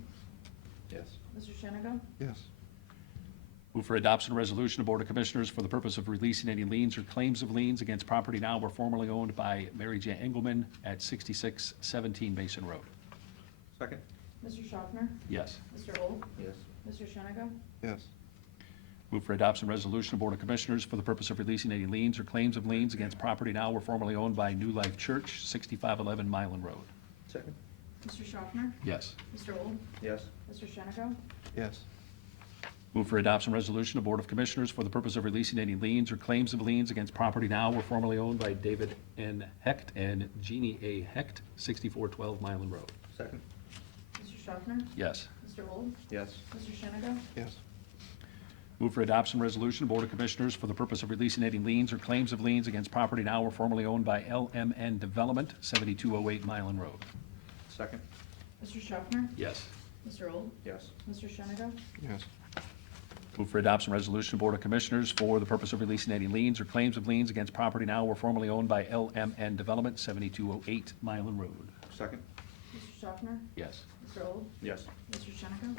Yes. Mr. Shennigo? Yes. Move for adoption resolution of Board of Commissioners for the purpose of releasing any liens or claims of liens against property now or formerly owned by Mary J. Engelman at 6617 Mason Road. Second? Mr. Schaffner? Yes. Mr. Old? Yes. Mr. Shennigo? Yes. Move for adoption resolution of Board of Commissioners for the purpose of releasing any liens or claims of liens against property now or formerly owned by New Life Church, 6511 Milan Road. Second? Mr. Schaffner? Yes. Mr. Old? Yes. Mr. Shennigo? Yes. Move for adoption resolution of Board of Commissioners for the purpose of releasing any liens or claims of liens against property now or formerly owned by David N. Hecht and Jeannie A. Hecht, 6412 Milan Road. Second? Mr. Schaffner? Yes. Mr. Old? Yes. Mr. Shennigo? Yes. Move for adoption resolution of Board of Commissioners for the purpose of releasing any liens or claims of liens against property now or formerly owned by LMN Development, 7208 Milan Road. Second? Mr. Schaffner? Yes. Mr. Old? Yes. Mr. Shennigo? Yes. Move for adoption resolution of Board of Commissioners for the purpose of releasing any liens or claims of liens against property now or formerly owned by LMN Development, 7208 Milan Road. Second? Mr. Schaffner? Yes. Mr. Old? Yes. Mr. Shennigo?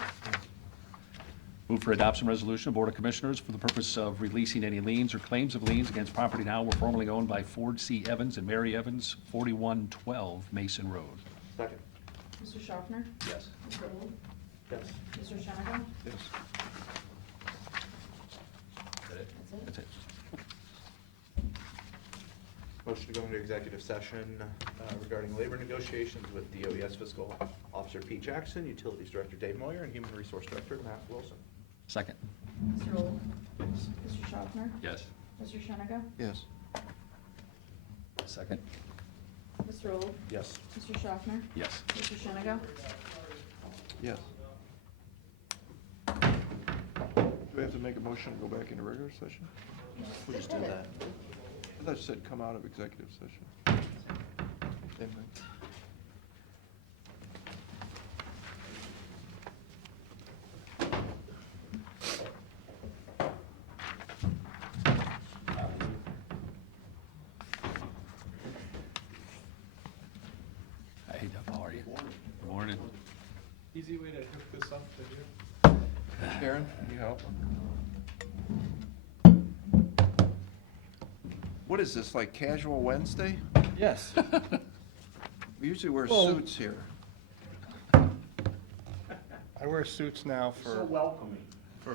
Move for adoption resolution of Board of Commissioners for the purpose of releasing any liens or claims of liens against property now or formerly owned by Ford C. Evans and Mary Evans, 4112 Mason Road. Second? Mr. Schaffner? Yes. Mr. Old? Yes. Mr. Shennigo? Yes. That's it? That's it. Motion to go into executive session regarding labor negotiations with DOES Fiscal Officer Pete Jackson, Utilities Director Dave Moyer, and Human Resource Director Matt Wilson. Second. Mr. Old? Mr. Schaffner? Yes. Mr. Shennigo? Yes. Second. Mr. Old? Yes. Mr. Schaffner? Yes. Mr. Shennigo? Yes. Do we have to make a motion to go back into regular session? We'll just do that. I thought you said come out of executive session. Same thing. Hey, Doug, how are you? Good morning. Easy way to hook this up, did you? Karen, can you help? What is this, like casual Wednesday? Yes. We usually wear Well- suits here. I wear suits now for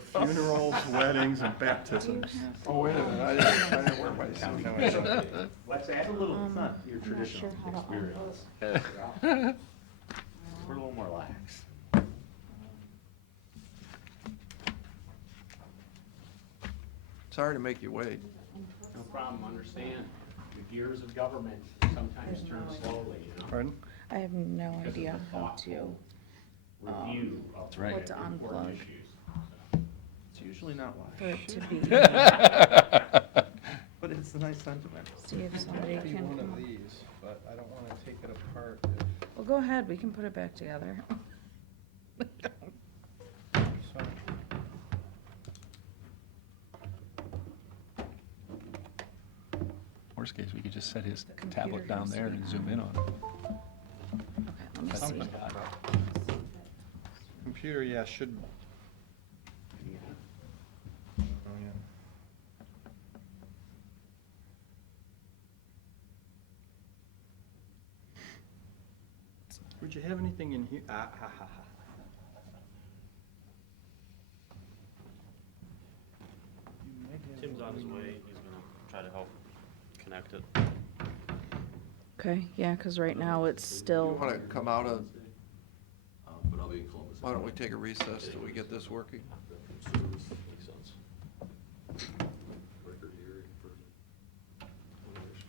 funerals, weddings, and baptisms. Oh, wait a minute, I didn't wear my suit. Let's add a little fun to your traditional experience. We're a little more lax. Sorry to make you wait. No problem, understand. The gears of government sometimes turn slowly, you know? Pardon? I have no Because of idea the how thoughtful to, Review of right. what to important unplug. issues. It's usually not why. for it to be, But it's a nice sentiment. see if somebody Might be can one come of up. these, but I don't wanna take it apart if, Well, go ahead, we can put it back together. so. Worst case, we could just set his computer tablet down has to there be and zoom on. in on it. Okay, let me That's see. what he's got. Computer, yeah, should. Oh, yeah. Would you have anything in here? Ah, ha, ha, ha. You might have Tim's on his one. way, he's gonna try to help connect it. Okay, yeah, because right now it's You still, wanna come out of, But I'll be in Columbus. why don't we take a recess till we get this working? Makes sense.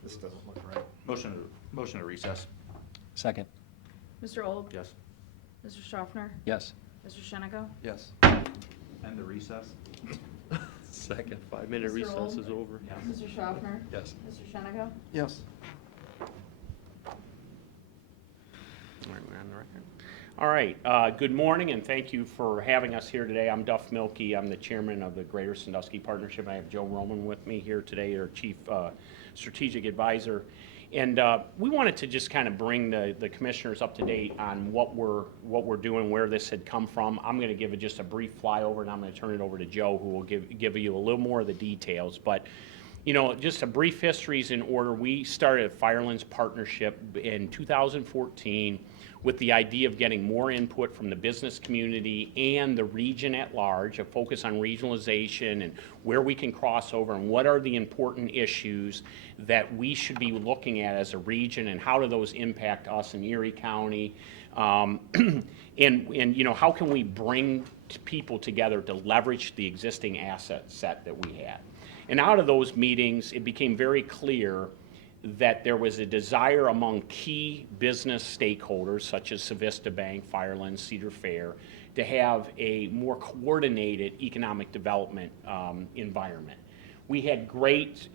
This doesn't look right. Motion to recess. Second, Mr. Old? Yes. Mr. Schaffner? yes. Mr. Shennigo? Yes. And the recess? Second. 5-minute Mr. recess Old? is over. Mr. Schaffner? Yes. Mr. Shennigo? Yes. All right, we're on the record. All right, good morning, and thank you for having us here today. I'm Duff Milkey. I'm the chairman of the Greater Sandusky Partnership. I have Joe Roman with me here today, our chief strategic advisor. And we wanted to just kind of bring the commissioners up to date on what we're doing, where this had come from. I'm going to give it just a brief flyover, and I'm going to turn it over to Joe, who will give you a little more of the details. But you know, just a brief history is in order. We started a Firelands Partnership in 2014 with the idea of getting more input from the business community and the region at large, a focus on regionalization and where we can cross over and what are the important issues that we should be looking at as a region and how do those impact us in Erie County. And you know, how can we bring people together to leverage the existing asset set that we had. And out of those meetings, it became very clear that there was a desire among key business stakeholders, such as Civista Bank, Firelands, Cedar Fair, to have a more coordinated economic development environment. We had great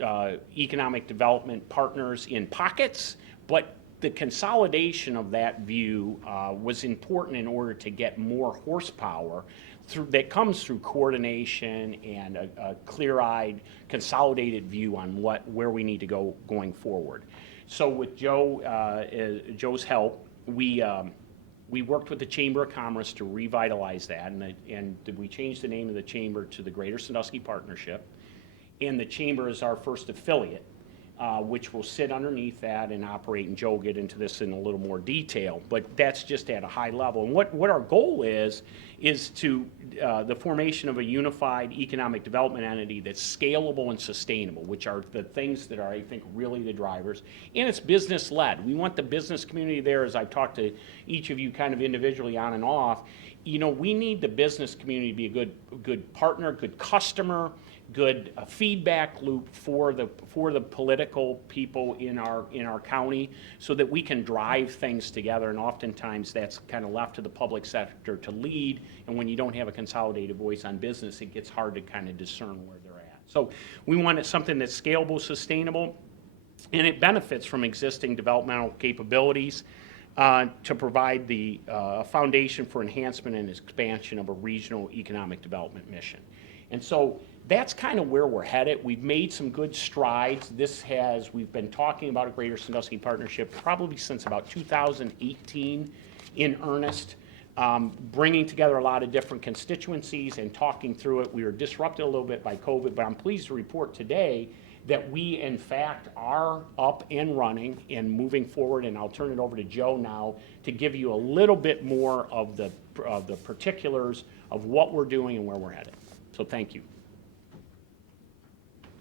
economic development partners in pockets, but the consolidation of that view was important in order to get more horsepower that comes through coordination and a clear-eyed, consolidated view on where we need to go going forward. So with Joe's help, we worked with the Chamber of Commerce to revitalize that, and we changed the name of the chamber to the Greater Sandusky Partnership. And the chamber is our first affiliate, which will sit underneath that and operate, and Joe will get into this in a little more detail, but that's just at a high level. And what our goal is to the formation of a unified economic development entity that's scalable and sustainable, which are the things that are, I think, really the drivers. And it's business-led. We want the business community there, as I've talked to each of you kind of individually on and off. You know, we need the business community to be a good partner, good customer, good feedback loop for the political people in our county, so that we can drive things together. And oftentimes that's kind of left to the public sector to lead. And when you don't have a consolidated voice on business, it gets hard to kind of discern where they're at. So we want something that's scalable, sustainable, and it benefits from existing developmental capabilities to provide the foundation for enhancement and expansion of a regional economic development mission. And so that's kind of where we're headed. We've made some good strides. We've been talking about a Greater Sandusky Partnership probably since about 2018 in earnest, bringing together a lot of different constituencies and talking through it. We were disrupted a little bit by COVID, but I'm pleased to report today that we, in fact, are up and running and moving forward, and I'll turn it over to Joe now to give you a little bit more of the particulars of what we're doing and where we're headed. So thank you.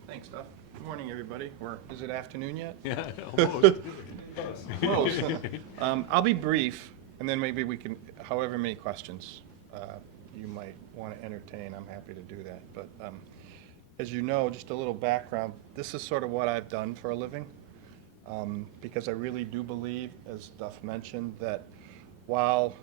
Thanks, Duff. Good morning, everybody. Is it afternoon yet? Yeah, almost. Close. I'll be brief, and then maybe we can, however many questions you might want to entertain, I'm happy to do that. But as you know, just a little background, this is sort of what I've done for a living, because I really do believe, as Duff mentioned, that while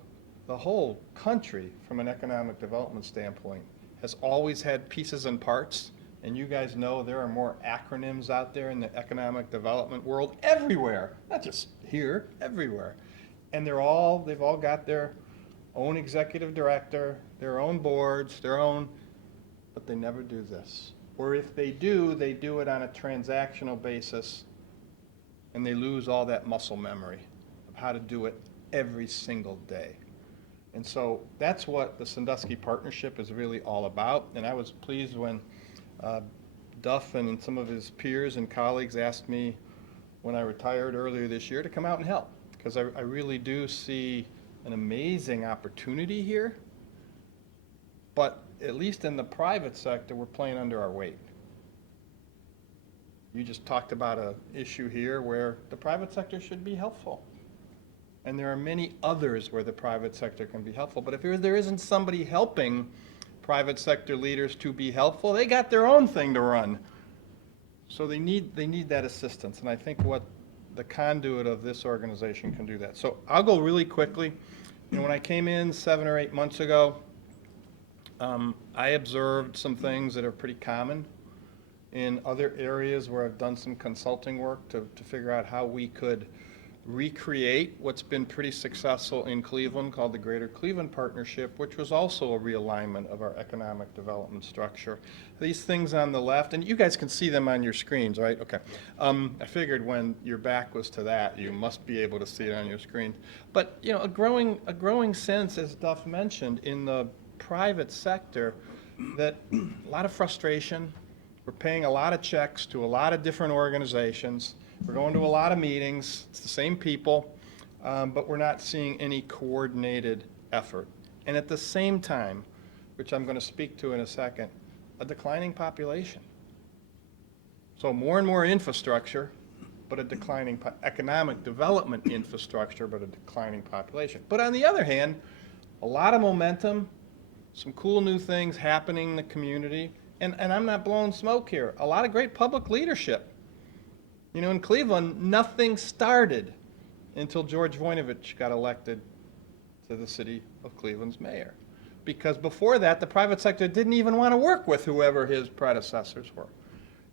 the whole country, from an economic development standpoint, has always had pieces and parts, and you guys know there are more acronyms out there in the economic development world everywhere, not just here, everywhere. And they've all got their own executive director, their own boards, but they never do this. Or if they do it on a transactional basis, and they lose all that muscle memory of how to do it every single day. And so that's what the Sandusky Partnership is really all about. And I was pleased when Duff and some of his peers and colleagues asked me when I retired earlier this year to come out and help, because I really do see an amazing opportunity here. But at least in the private sector, we're playing under our weight. You just talked about an issue here where the private sector should be helpful. And there are many others where the private sector can be helpful. But if there isn't somebody helping private sector leaders to be helpful, they got their own thing to run. So they need that assistance. And I think what the conduit of this organization can do that. So I'll go really quickly. When I came in 7 or 8 months ago, I observed some things that are pretty common in other areas where I've done some consulting work to figure out how we could recreate what's been pretty successful in Cleveland called the Greater Cleveland Partnership, which was also a realignment of our economic development structure. These things on the left, and you guys can see them on your screens, right? Okay. I figured when your back was to that, you must be able to see it on your screen. But a growing sense, as Duff mentioned, in the private sector, that a lot of frustration. We're paying a lot of checks to a lot of different organizations. We're going to a lot of meetings. It's the same people, but we're not seeing any coordinated effort. And at the same time, which I'm going to speak to in a second, a declining population. So more and more infrastructure, but a declining economic development infrastructure, but a declining population. But on the other hand, a lot of momentum, some cool new things happening in the community. And I'm not blowing smoke here. A lot of great public leadership. In Cleveland, nothing started until George Voinovich got elected to the city of Cleveland's mayor. Because before that, the private sector didn't even want to work with whoever his predecessors were.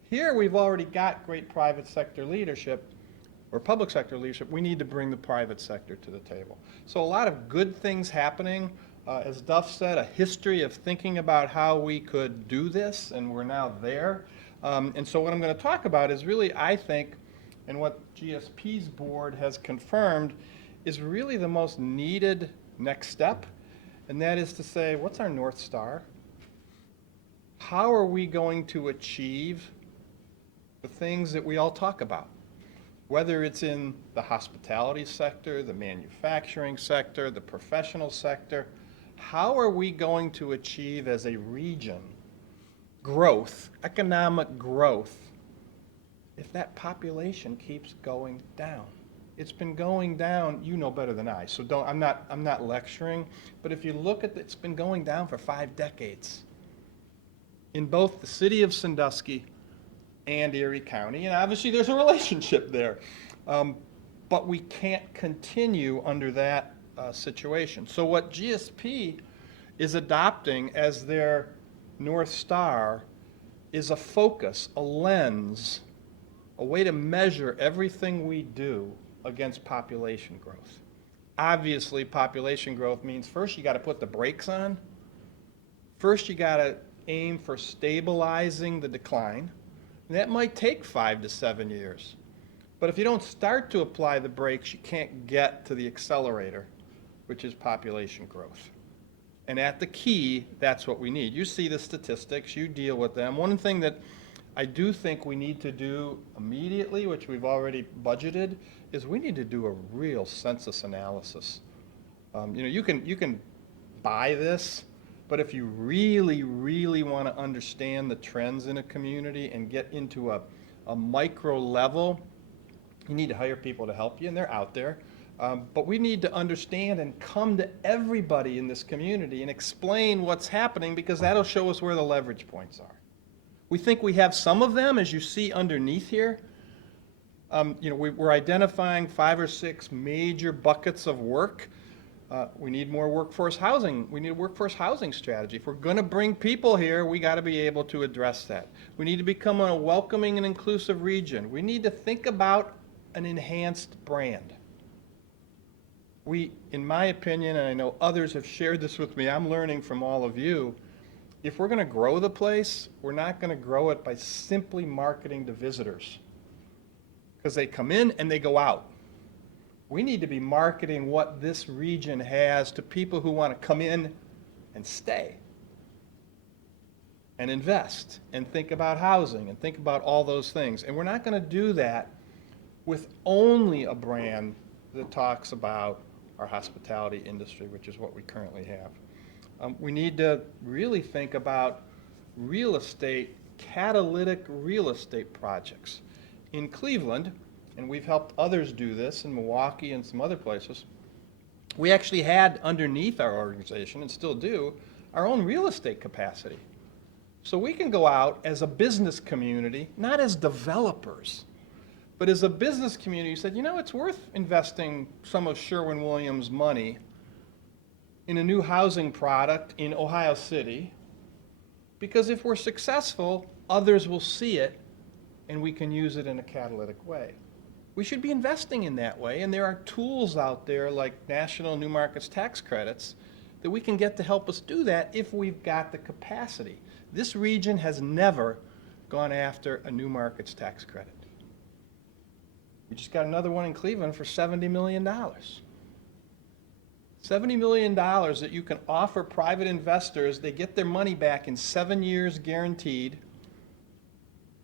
Here, we've already got great private sector leadership, or public sector leadership. We need to bring the private sector to the table. So a lot of good things happening. As Duff said, a history of thinking about how we could do this, and we're now there. And so what I'm going to talk about is really, I think, and what GSP's board has confirmed, is really the most needed next step, and that is to say, what's our North Star? How are we going to achieve the things that we all talk about? Whether it's in the hospitality sector, the manufacturing sector, the professional sector, how are we going to achieve as a region growth, economic growth, if that population keeps going down? It's been going down, you know better than I, so I'm not lecturing, but if you look at it, it's been going down for 5 decades in both the city of Sandusky and Erie County, and obviously there's a relationship there. But we can't continue under that situation. So what GSP is adopting as their North Star is a focus, a lens, a way to measure everything we do against population growth. Obviously, population growth means first you got to put the brakes on. First you got to aim for stabilizing the decline. And that might take 5 to 7 years. But if you don't start to apply the brakes, you can't get to the accelerator, which is population growth. And at the key, that's what we need. You see the statistics, you deal with them. One thing that I do think we need to do immediately, which we've already budgeted, is we need to do a real census analysis. You can buy this, but if you really, really want to understand the trends in a community and get into a micro level, you need to hire people to help you, and they're out there. But we need to understand and come to everybody in this community and explain what's happening, because that'll show us where the leverage points are. We think we have some of them, as you see underneath here. We're identifying 5 or 6 major buckets of work. We need more workforce housing. We need a workforce housing strategy. If we're going to bring people here, we got to be able to address that. We need to become a welcoming and inclusive region. We need to think about an enhanced brand. We, in my opinion, and I know others have shared this with me, I'm learning from all of you, if we're going to grow the place, we're not going to grow it by simply marketing to visitors, because they come in and they go out. We need to be marketing what this region has to people who want to come in and stay and invest and think about housing and think about all those things. And we're not going to do that with only a brand that talks about our hospitality industry, which is what we currently have. We need to really think about real estate, catalytic real estate projects. In Cleveland, and we've helped others do this in Milwaukee and some other places, we actually had underneath our organization, and still do, our own real estate capacity. So we can go out as a business community, not as developers, but as a business community, said, you know, it's worth investing some of Sherwin-Williams' money in a new housing product in Ohio City, because if we're successful, others will see it, and we can use it in a catalytic way. We should be investing in that way, and there are tools out there like National New Markets Tax Credits that we can get to help us do that if we've got the capacity. This region has never gone after a New Markets Tax Credit. We just got another one in Cleveland for $70 million. $70 million that you can offer private investors. They get their money back in 7 years guaranteed,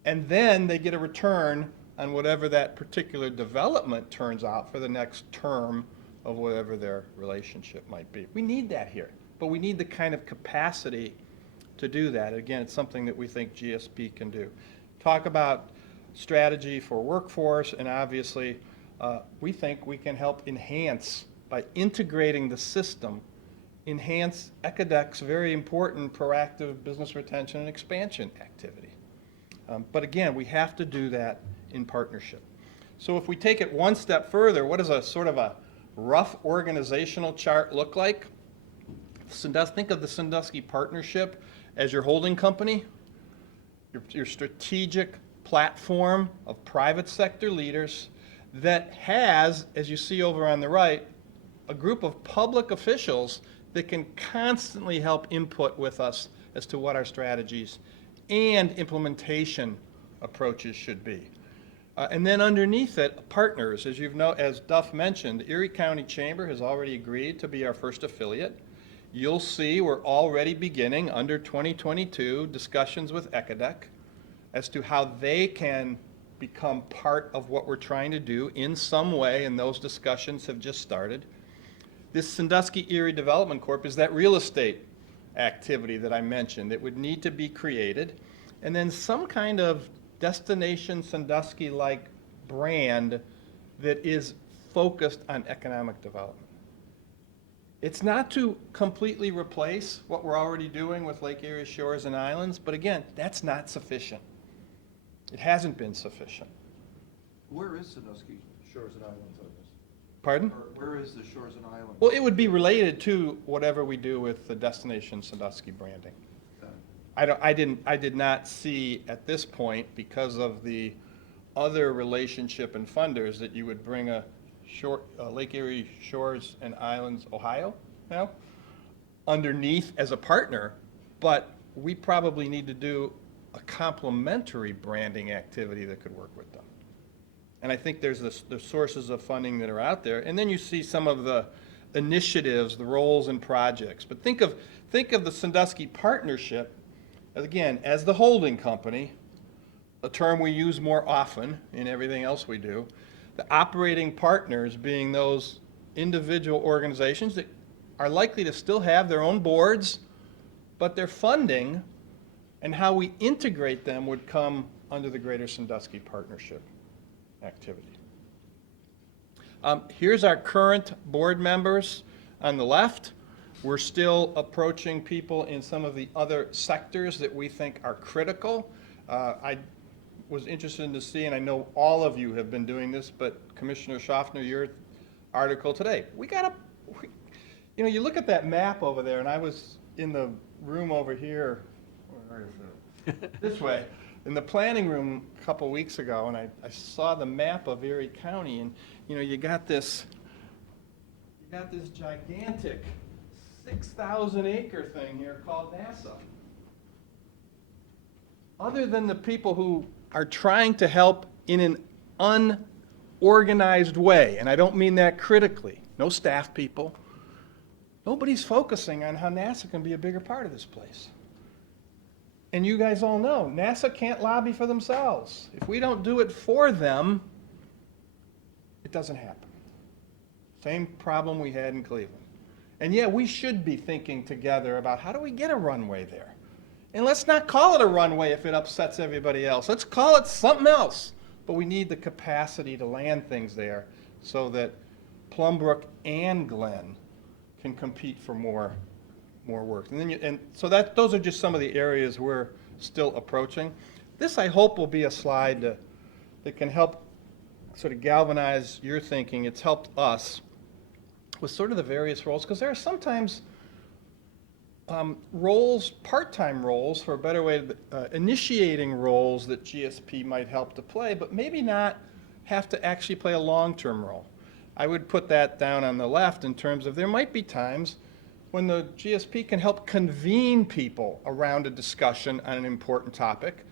and then they get a return on whatever that particular development turns out for the next term of whatever their relationship might be. We need that here, but we need the kind of capacity to do that. Again, it's something that we think GSP can do. Talk about strategy for workforce, and obviously we think we can help enhance, by integrating the system, enhance ECADEC's very important proactive business retention and expansion activity. But again, we have to do that in partnership. So if we take it one step further, what does a sort of a rough organizational chart look like? Think of the Sandusky Partnership as your holding company, your strategic platform of private sector leaders that has, as you see over on the right, a group of public officials that can constantly help input with us as to what our strategies and implementation approaches should be. And then underneath it, partners. As Duff mentioned, Erie County Chamber has already agreed to be our first affiliate. You'll see we're already beginning under 2022 discussions with ECADEC as to how they can become part of what we're trying to do in some way, and those discussions have just started. This Sandusky Erie Development Corp is that real estate activity that I mentioned that would need to be created, and then some kind of Destination Sandusky-like brand that is focused on economic development. It's not to completely replace what we're already doing with Lake Erie Shores and Islands, but again, that's not sufficient. It hasn't been sufficient. Where is Sandusky Shores and Islands on this? Pardon? Or where is the Shores and Islands? Well, it would be related to whatever we do with the Destination Sandusky branding. I did not see at this point, because of the other relationship and funders, that you would bring a Lake Erie Shores and Islands, Ohio, now, underneath as a partner, but we probably need to do a complementary branding activity that could work with them. And I think there's the sources of funding that are out there. And then you see some of the initiatives, the roles and projects. But think of the Sandusky Partnership, again, as the holding company, a term we use more often in everything else we do. The operating partners being those individual organizations that are likely to still have their own boards, but their funding and how we integrate them would come under the Greater Sandusky Partnership activity. Here's our current board members on the left. We're still approaching people in some of the other sectors that we think are critical. I was interested to see, and I know all of you have been doing this, but Commissioner Schaffner, your article today, You know, you look at that map over there, and I was in the room over here, where is it? This way, in the planning room a couple weeks ago, and I saw the map of Erie County, and, you know, you got this gigantic 6,000 acre thing here called NASA. Other than the people who are trying to help in an unorganized way, and I don't mean that critically, no staff people, nobody's focusing on how NASA can be a bigger part of this place. And you guys all know, NASA can't lobby for themselves. If we don't do it for them, it doesn't happen. Same problem we had in Cleveland. And yeah, we should be thinking together about how do we get a runway there? And let's not call it a runway if it upsets everybody else. Let's call it something else. But we need the capacity to land things there so that Plumbrook and Glen can compete for more work. And so those are just some of the areas we're still approaching. This, I hope, will be a slide that can help sort of galvanize your thinking. It's helped us with sort of the various roles, because there are sometimes roles, part-time roles, for a better way, initiating roles that GSP might help to play, but maybe not have to actually play a long-term role. I would put that down on the left in terms of there might be times when the GSP can help convene people around a discussion on an important topic,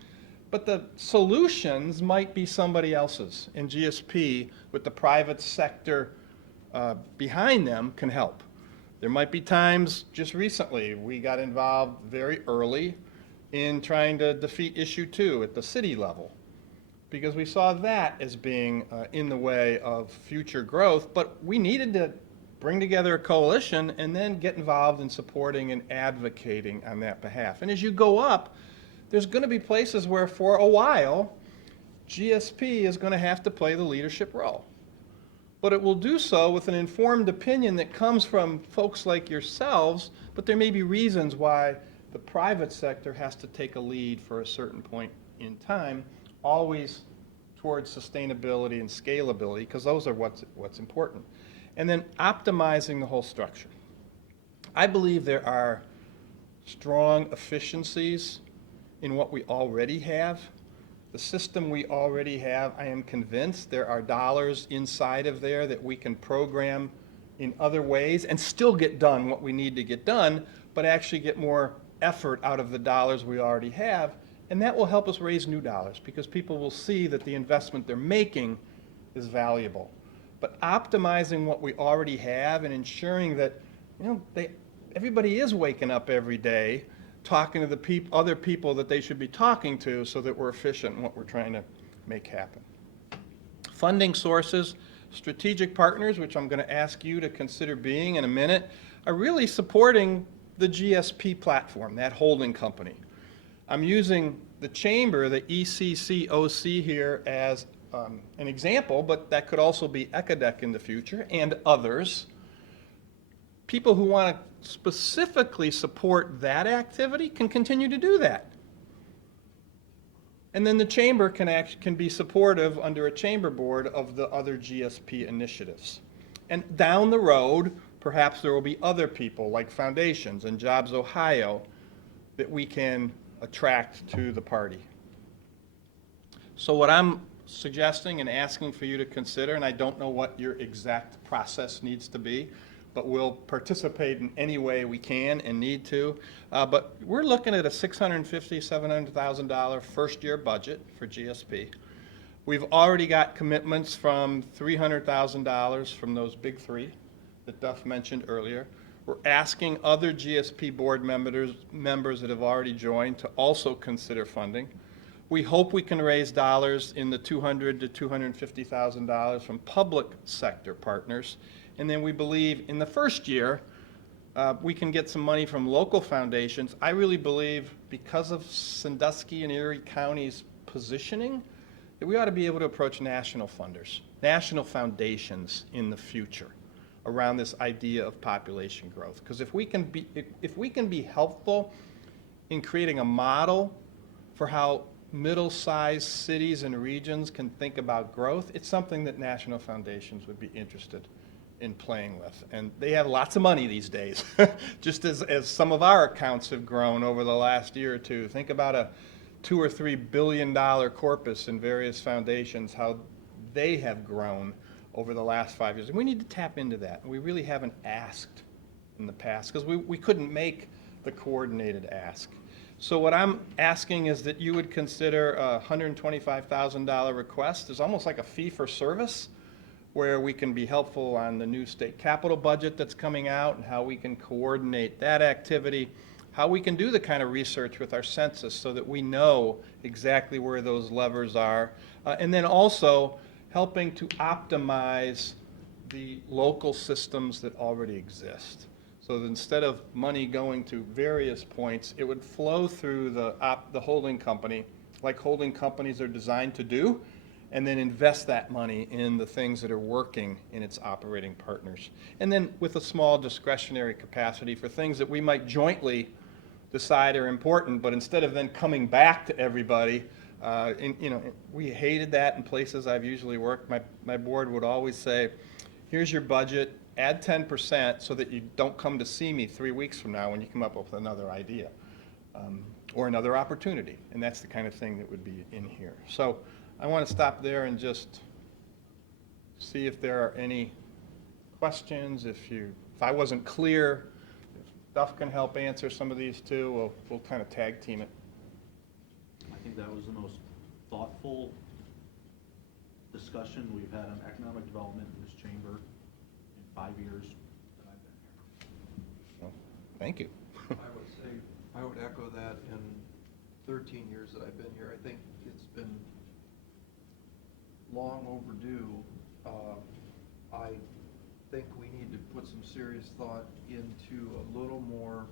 but the solutions might be somebody else's, and GSP, with the private sector behind them, can help. There might be times, just recently, we got involved very early in trying to defeat issue 2 at the city level, because we saw that as being in the way of future growth, but we needed to bring together a coalition and then get involved in supporting and advocating on that behalf. And as you go up, there's going to be places where for a while, GSP is going to have to play the leadership role. But it will do so with an informed opinion that comes from folks like yourselves, but there may be reasons why the private sector has to take a lead for a certain point in time, always towards sustainability and scalability, because those are what's important. And then optimizing the whole structure. I believe there are strong efficiencies in what we already have. The system we already have, I am convinced there are dollars inside of there that we can program in other ways and still get done what we need to get done, but actually get more effort out of the dollars we already have. And that will help us raise new dollars, because people will see that the investment they're making is valuable. But optimizing what we already have and ensuring that, you know, everybody is waking up every day talking to the other people that they should be talking to, so that we're efficient in what we're trying to make happen. Funding sources, strategic partners, which I'm going to ask you to consider being in a minute, are really supporting the GSP platform, that holding company. I'm using the chamber, the ECCOC here, as an example, but that could also be ECADEC in the future, and others. People who want to specifically support that activity can continue to do that. And then the chamber can be supportive under a chamber board of the other GSP initiatives. And down the road, perhaps there will be other people like foundations and Jobs Ohio that we can attract to the party. So what I'm suggesting and asking for you to consider, and I don't know what your exact process needs to be, but we'll participate in any way we can and need to. But we're looking at a $650,000, $700,000 first-year budget for GSP. We've already got commitments from $300,000 from those big three that Duff mentioned earlier. We're asking other GSP board members that have already joined to also consider funding. We hope we can raise dollars in the $200,000 to $250,000 from public sector partners. And then we believe in the first year, we can get some money from local foundations. I really believe, because of Sandusky and Erie County's positioning, that we ought to be able to approach national funders, national foundations in the future around this idea of population growth. Because if we can be helpful in creating a model for how middle-sized cities and regions can think about growth, it's something that national foundations would be interested in playing with. And they have lots of money these days, just as some of our accounts have grown over the last year or two. Think about a $2 or $3 billion corpus in various foundations, how they have grown over the last 5 years. And we need to tap into that. We really haven't asked in the past, because we couldn't make the coordinated ask. So what I'm asking is that you would consider a $125,000 request. It's almost like a fee for service, where we can be helpful on the new state capital budget that's coming out and how we can coordinate that activity, how we can do the kind of research with our census so that we know exactly where those levers are, and then also helping to optimize the local systems that already exist. So that instead of money going to various points, it would flow through the holding company, like holding companies are designed to do, and then invest that money in the things that are working in its operating partners. And then with a small discretionary capacity for things that we might jointly decide are important, but instead of then coming back to everybody, we hated that in places I've usually worked. My board would always say, here's your budget, add 10% so that you don't come to see me 3 weeks from now when you come up with another idea or another opportunity. And that's the kind of thing that would be in here. So I want to stop there and just see if there are any questions. If I wasn't clear, if Duff can help answer some of these too, we'll kind of tag team it. I think that was the most thoughtful discussion we've had on economic development in this chamber in 5 years that I've been here. Well, thank you. I would echo that. In 13 years that I've been here, I think it's been long overdue. I think we need to put some serious thought into a little more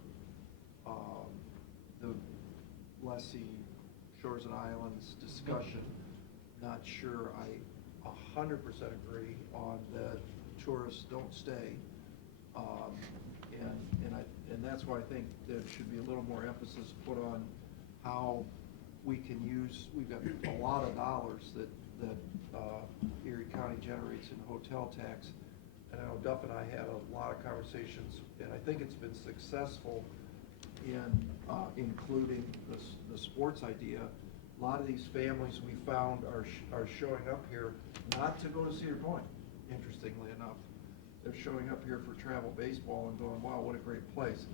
the lessee shores and islands discussion. Not sure I 100% agree on that tourists don't stay. And that's why I think there should be a little more emphasis put on how we can use, we've got a lot of dollars that Erie County generates in hotel tax. And I know Duff and I had a lot of conversations, and I think it's been successful in including the sports idea. A lot of these families we found are showing up here not to go to Cedar Point, interestingly enough. They're showing up here for travel baseball and going, wow, what a great place.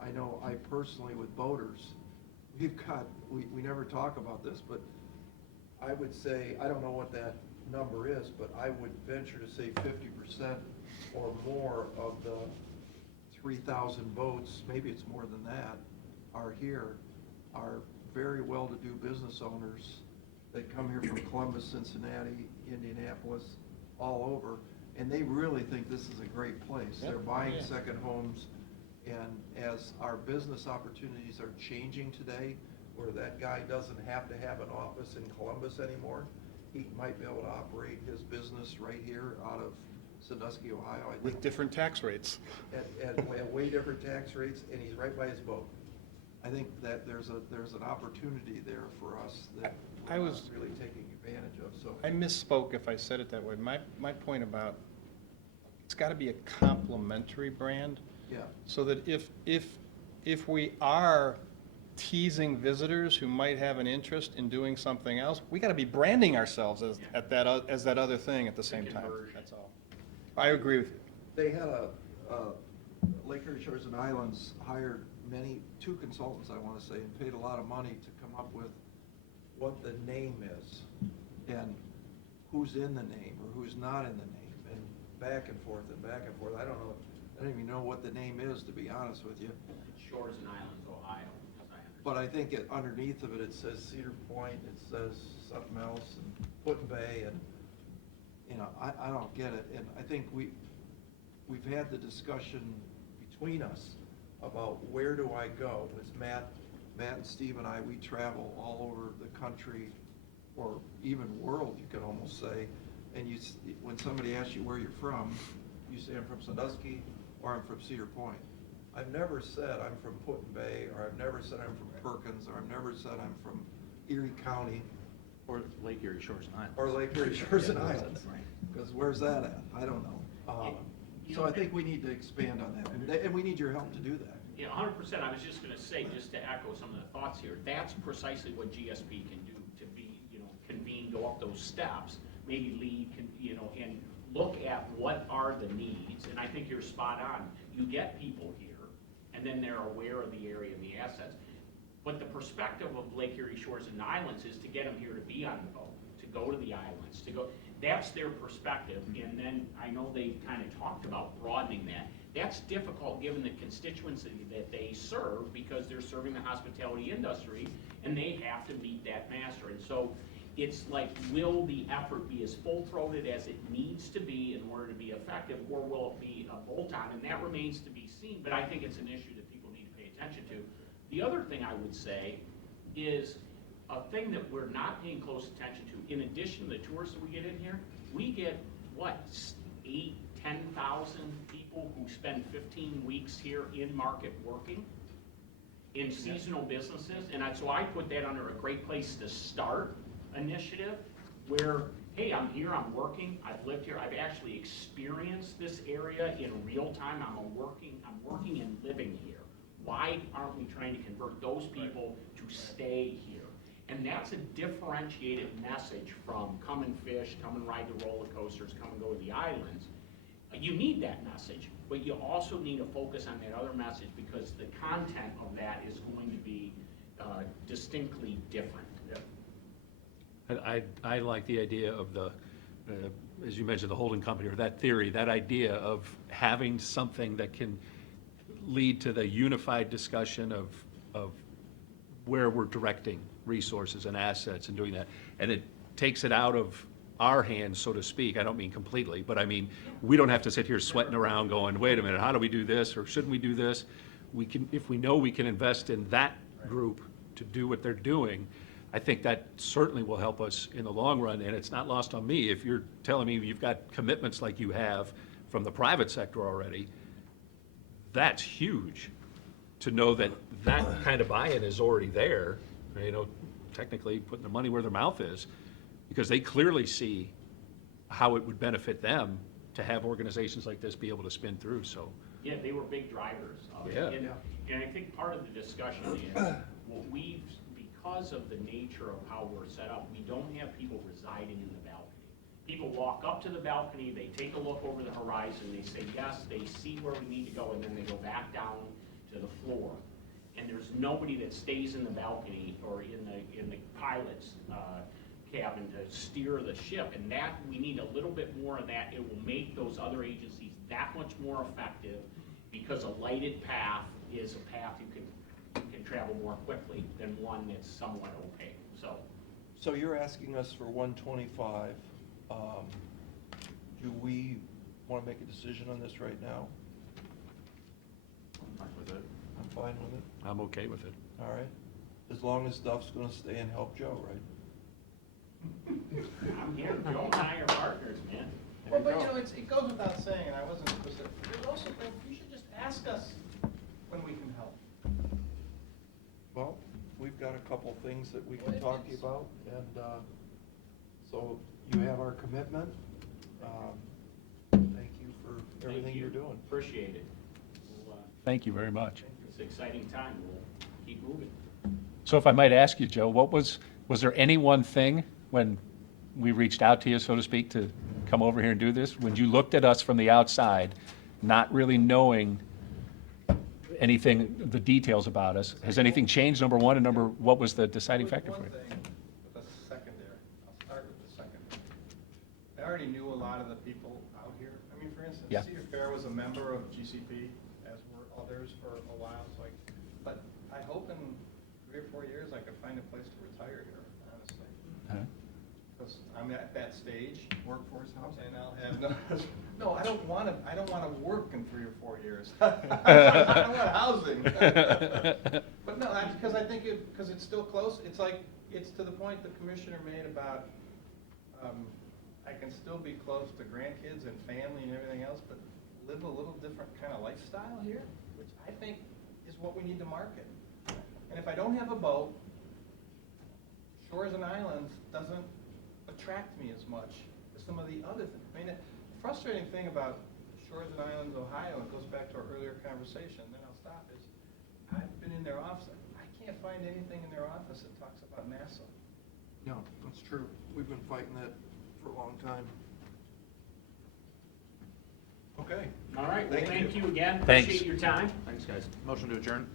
I know I personally, with boaters, we never talk about this, but I would say, I don't know what that number is, but I would venture to say 50% or more of the 3,000 boats, maybe it's more than that, are here, are very well-to-do business owners. They come here from Columbus, Cincinnati, Indianapolis, all over, and they really think this is a great place. They're buying second homes, and as our business opportunities are changing today, where that guy doesn't have to have an office in Columbus anymore, he might be able to operate his business right here out of Sandusky, Ohio. I think With different tax rates. at way different tax rates, and he's right by his boat. I think that there's an opportunity there for us that we're not really taking advantage of. So I misspoke if I said it that way. My point about, it's got to be a complementary brand. yeah, So that if we are teasing visitors who might have an interest in doing something else, we got to be branding ourselves as that other thing at the same time. That's all. I agree with you. they had Lake Erie Shores and Islands hired two consultants, I want to say, and paid a lot of money to come up with what the name is and who's in the name or who's not in the name, and back and forth and back and forth. I don't even know what the name is, to be honest with you. Shores and Islands, Ohio, as I understand. But I think underneath of it, it says Cedar Point, it says something else, and Put-in-Bay, and, I don't get it. And I think we've had the discussion between us about where do I go. As Matt and Steve and I, we travel all over the country, or even world, you could almost say, and when somebody asks you where you're from, you say I'm from Sandusky, or I'm from Cedar Point. I've never said I'm from Put-in-Bay, or I've never said I'm from Perkins, or I've never said I'm from Erie County. Or Lake Erie Shores and Islands. Or Lake Erie Shores and Islands. Because where's that at? I don't know. You So know, I think we need to expand on that, and we need your help to do that. Yeah, 100%. I was just going to say, just to echo some of the thoughts here, that's precisely what GSP can do, to be, convene, go up those steps, maybe lead, and look at what are the needs. And I think you're spot on. You get people here, and then they're aware of the area and the assets. But the perspective of Lake Erie Shores and Islands is to get them here to be on the boat, to go to the islands, to go. That's their perspective. And then I know they've kind of talked about broadening that. That's difficult given the constituency that they serve, because they're serving the hospitality industry and they have to meet that master. And so it's like, will the effort be as full-throated as it needs to be in order to be effective, or will it be a bolt-on? And that remains to be seen, but I think it's an issue that people need to pay attention to. The other thing I would say is a thing that we're not paying close attention to. In addition to the tourists that we get in here, we get, 10,000 people who spend 15 weeks here in market working in seasonal businesses. And so I put that under a great place to start initiative, where, hey, I'm here, I'm working, I've lived here, I've actually experienced this area in real time, I'm working and living here. Why aren't we trying to convert those people to stay here? And that's a differentiated message from come and fish, come and ride the roller coasters, come and go to the islands. You need that message, but you also need to focus on that other message, because the content of that is going to be distinctly different. I like the idea of the, as you mentioned, the holding company, or that theory, that idea of having something that can lead to the unified discussion of where we're directing resources and assets and doing that. And it takes it out of our hands, so to speak. I don't mean completely, but I mean, we don't have to sit here sweating around going, wait a minute, how do we do this, or shouldn't we do this? We can, if we know we can invest in that group to do what they're doing, I think that certainly will help us in the long run. And it's not lost on me, if you're telling me you've got commitments like you have from the private sector already, that's huge to know that that kind of buy-in is already there, technically putting their money where their mouth is, because they clearly see how it would benefit them to have organizations like this be able to spin through, so. Yeah, they were big drivers of it. Yeah. And I think part of the discussion is, because of the nature of how we're set up, we don't have people residing in the balcony. People walk up to the balcony, they take a look over the horizon, they say yes, they see where we need to go, and then they go back down to the floor. And there's nobody that stays in the balcony or in the pilot's cabin to steer the ship. And that, we need a little bit more of that. It will make those other agencies that much more effective, because a lighted path is a path you can travel more quickly than one that's somewhat opaque. So you're asking us for 125. Do we want to make a decision on this right now? I'm fine with it. I'm fine with it. I'm okay with it. All right. As long as Duff's going to stay and help Joe, right? I'm here, Joe and I are partners, man. Well, but it goes without saying, and I wasn't specific, there's also, you should just ask us when we can help. Well, we've got a couple things that we can talk to you about, and so you have our commitment. Thank you for everything you're doing. Appreciate it. Thank you very much. It's an exciting time. We'll keep moving. So if I might ask you, Joe, was there any one thing when we reached out to you, so to speak, to come over here and do this? When you looked at us from the outside, not really knowing anything, the details about us, has anything changed, number one, and what was the deciding factor for you? One thing with the secondary, I'll start with the secondary. I already knew a lot of the people out here. I mean, for instance, Yeah. Cedar Fair was a member of GCP, as were others for a while, so but I hope in 3 or 4 years I could find a place to retire here, honestly. Because I'm at that stage. Workforce housing. And I'll have no, I don't want to work in 3 or 4 years. I want housing. But no, because I think because it's still close. It's like, it's to the point the commissioner made about, I can still be close to grandkids and family and everything else, but live a little different kind of lifestyle here, which I think is what we need to market. And if I don't have a boat, Shores and Islands doesn't attract me as much as some of the other things. I mean, the frustrating thing about Virgin Islands, Ohio, it goes back to our earlier conversation, then I'll stop, is I've been in their office, I can't find anything in their office that talks about Nassau. No, that's true. We've been fighting that for a long time. Okay. All right, well, thank you again. Thanks. Appreciate your time. Thanks, guys. Motion to adjourn?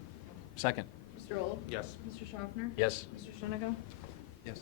Second. Mr. Old? Yes. Mr. Schaffner? Yes. Mr. Shenigo? Yes.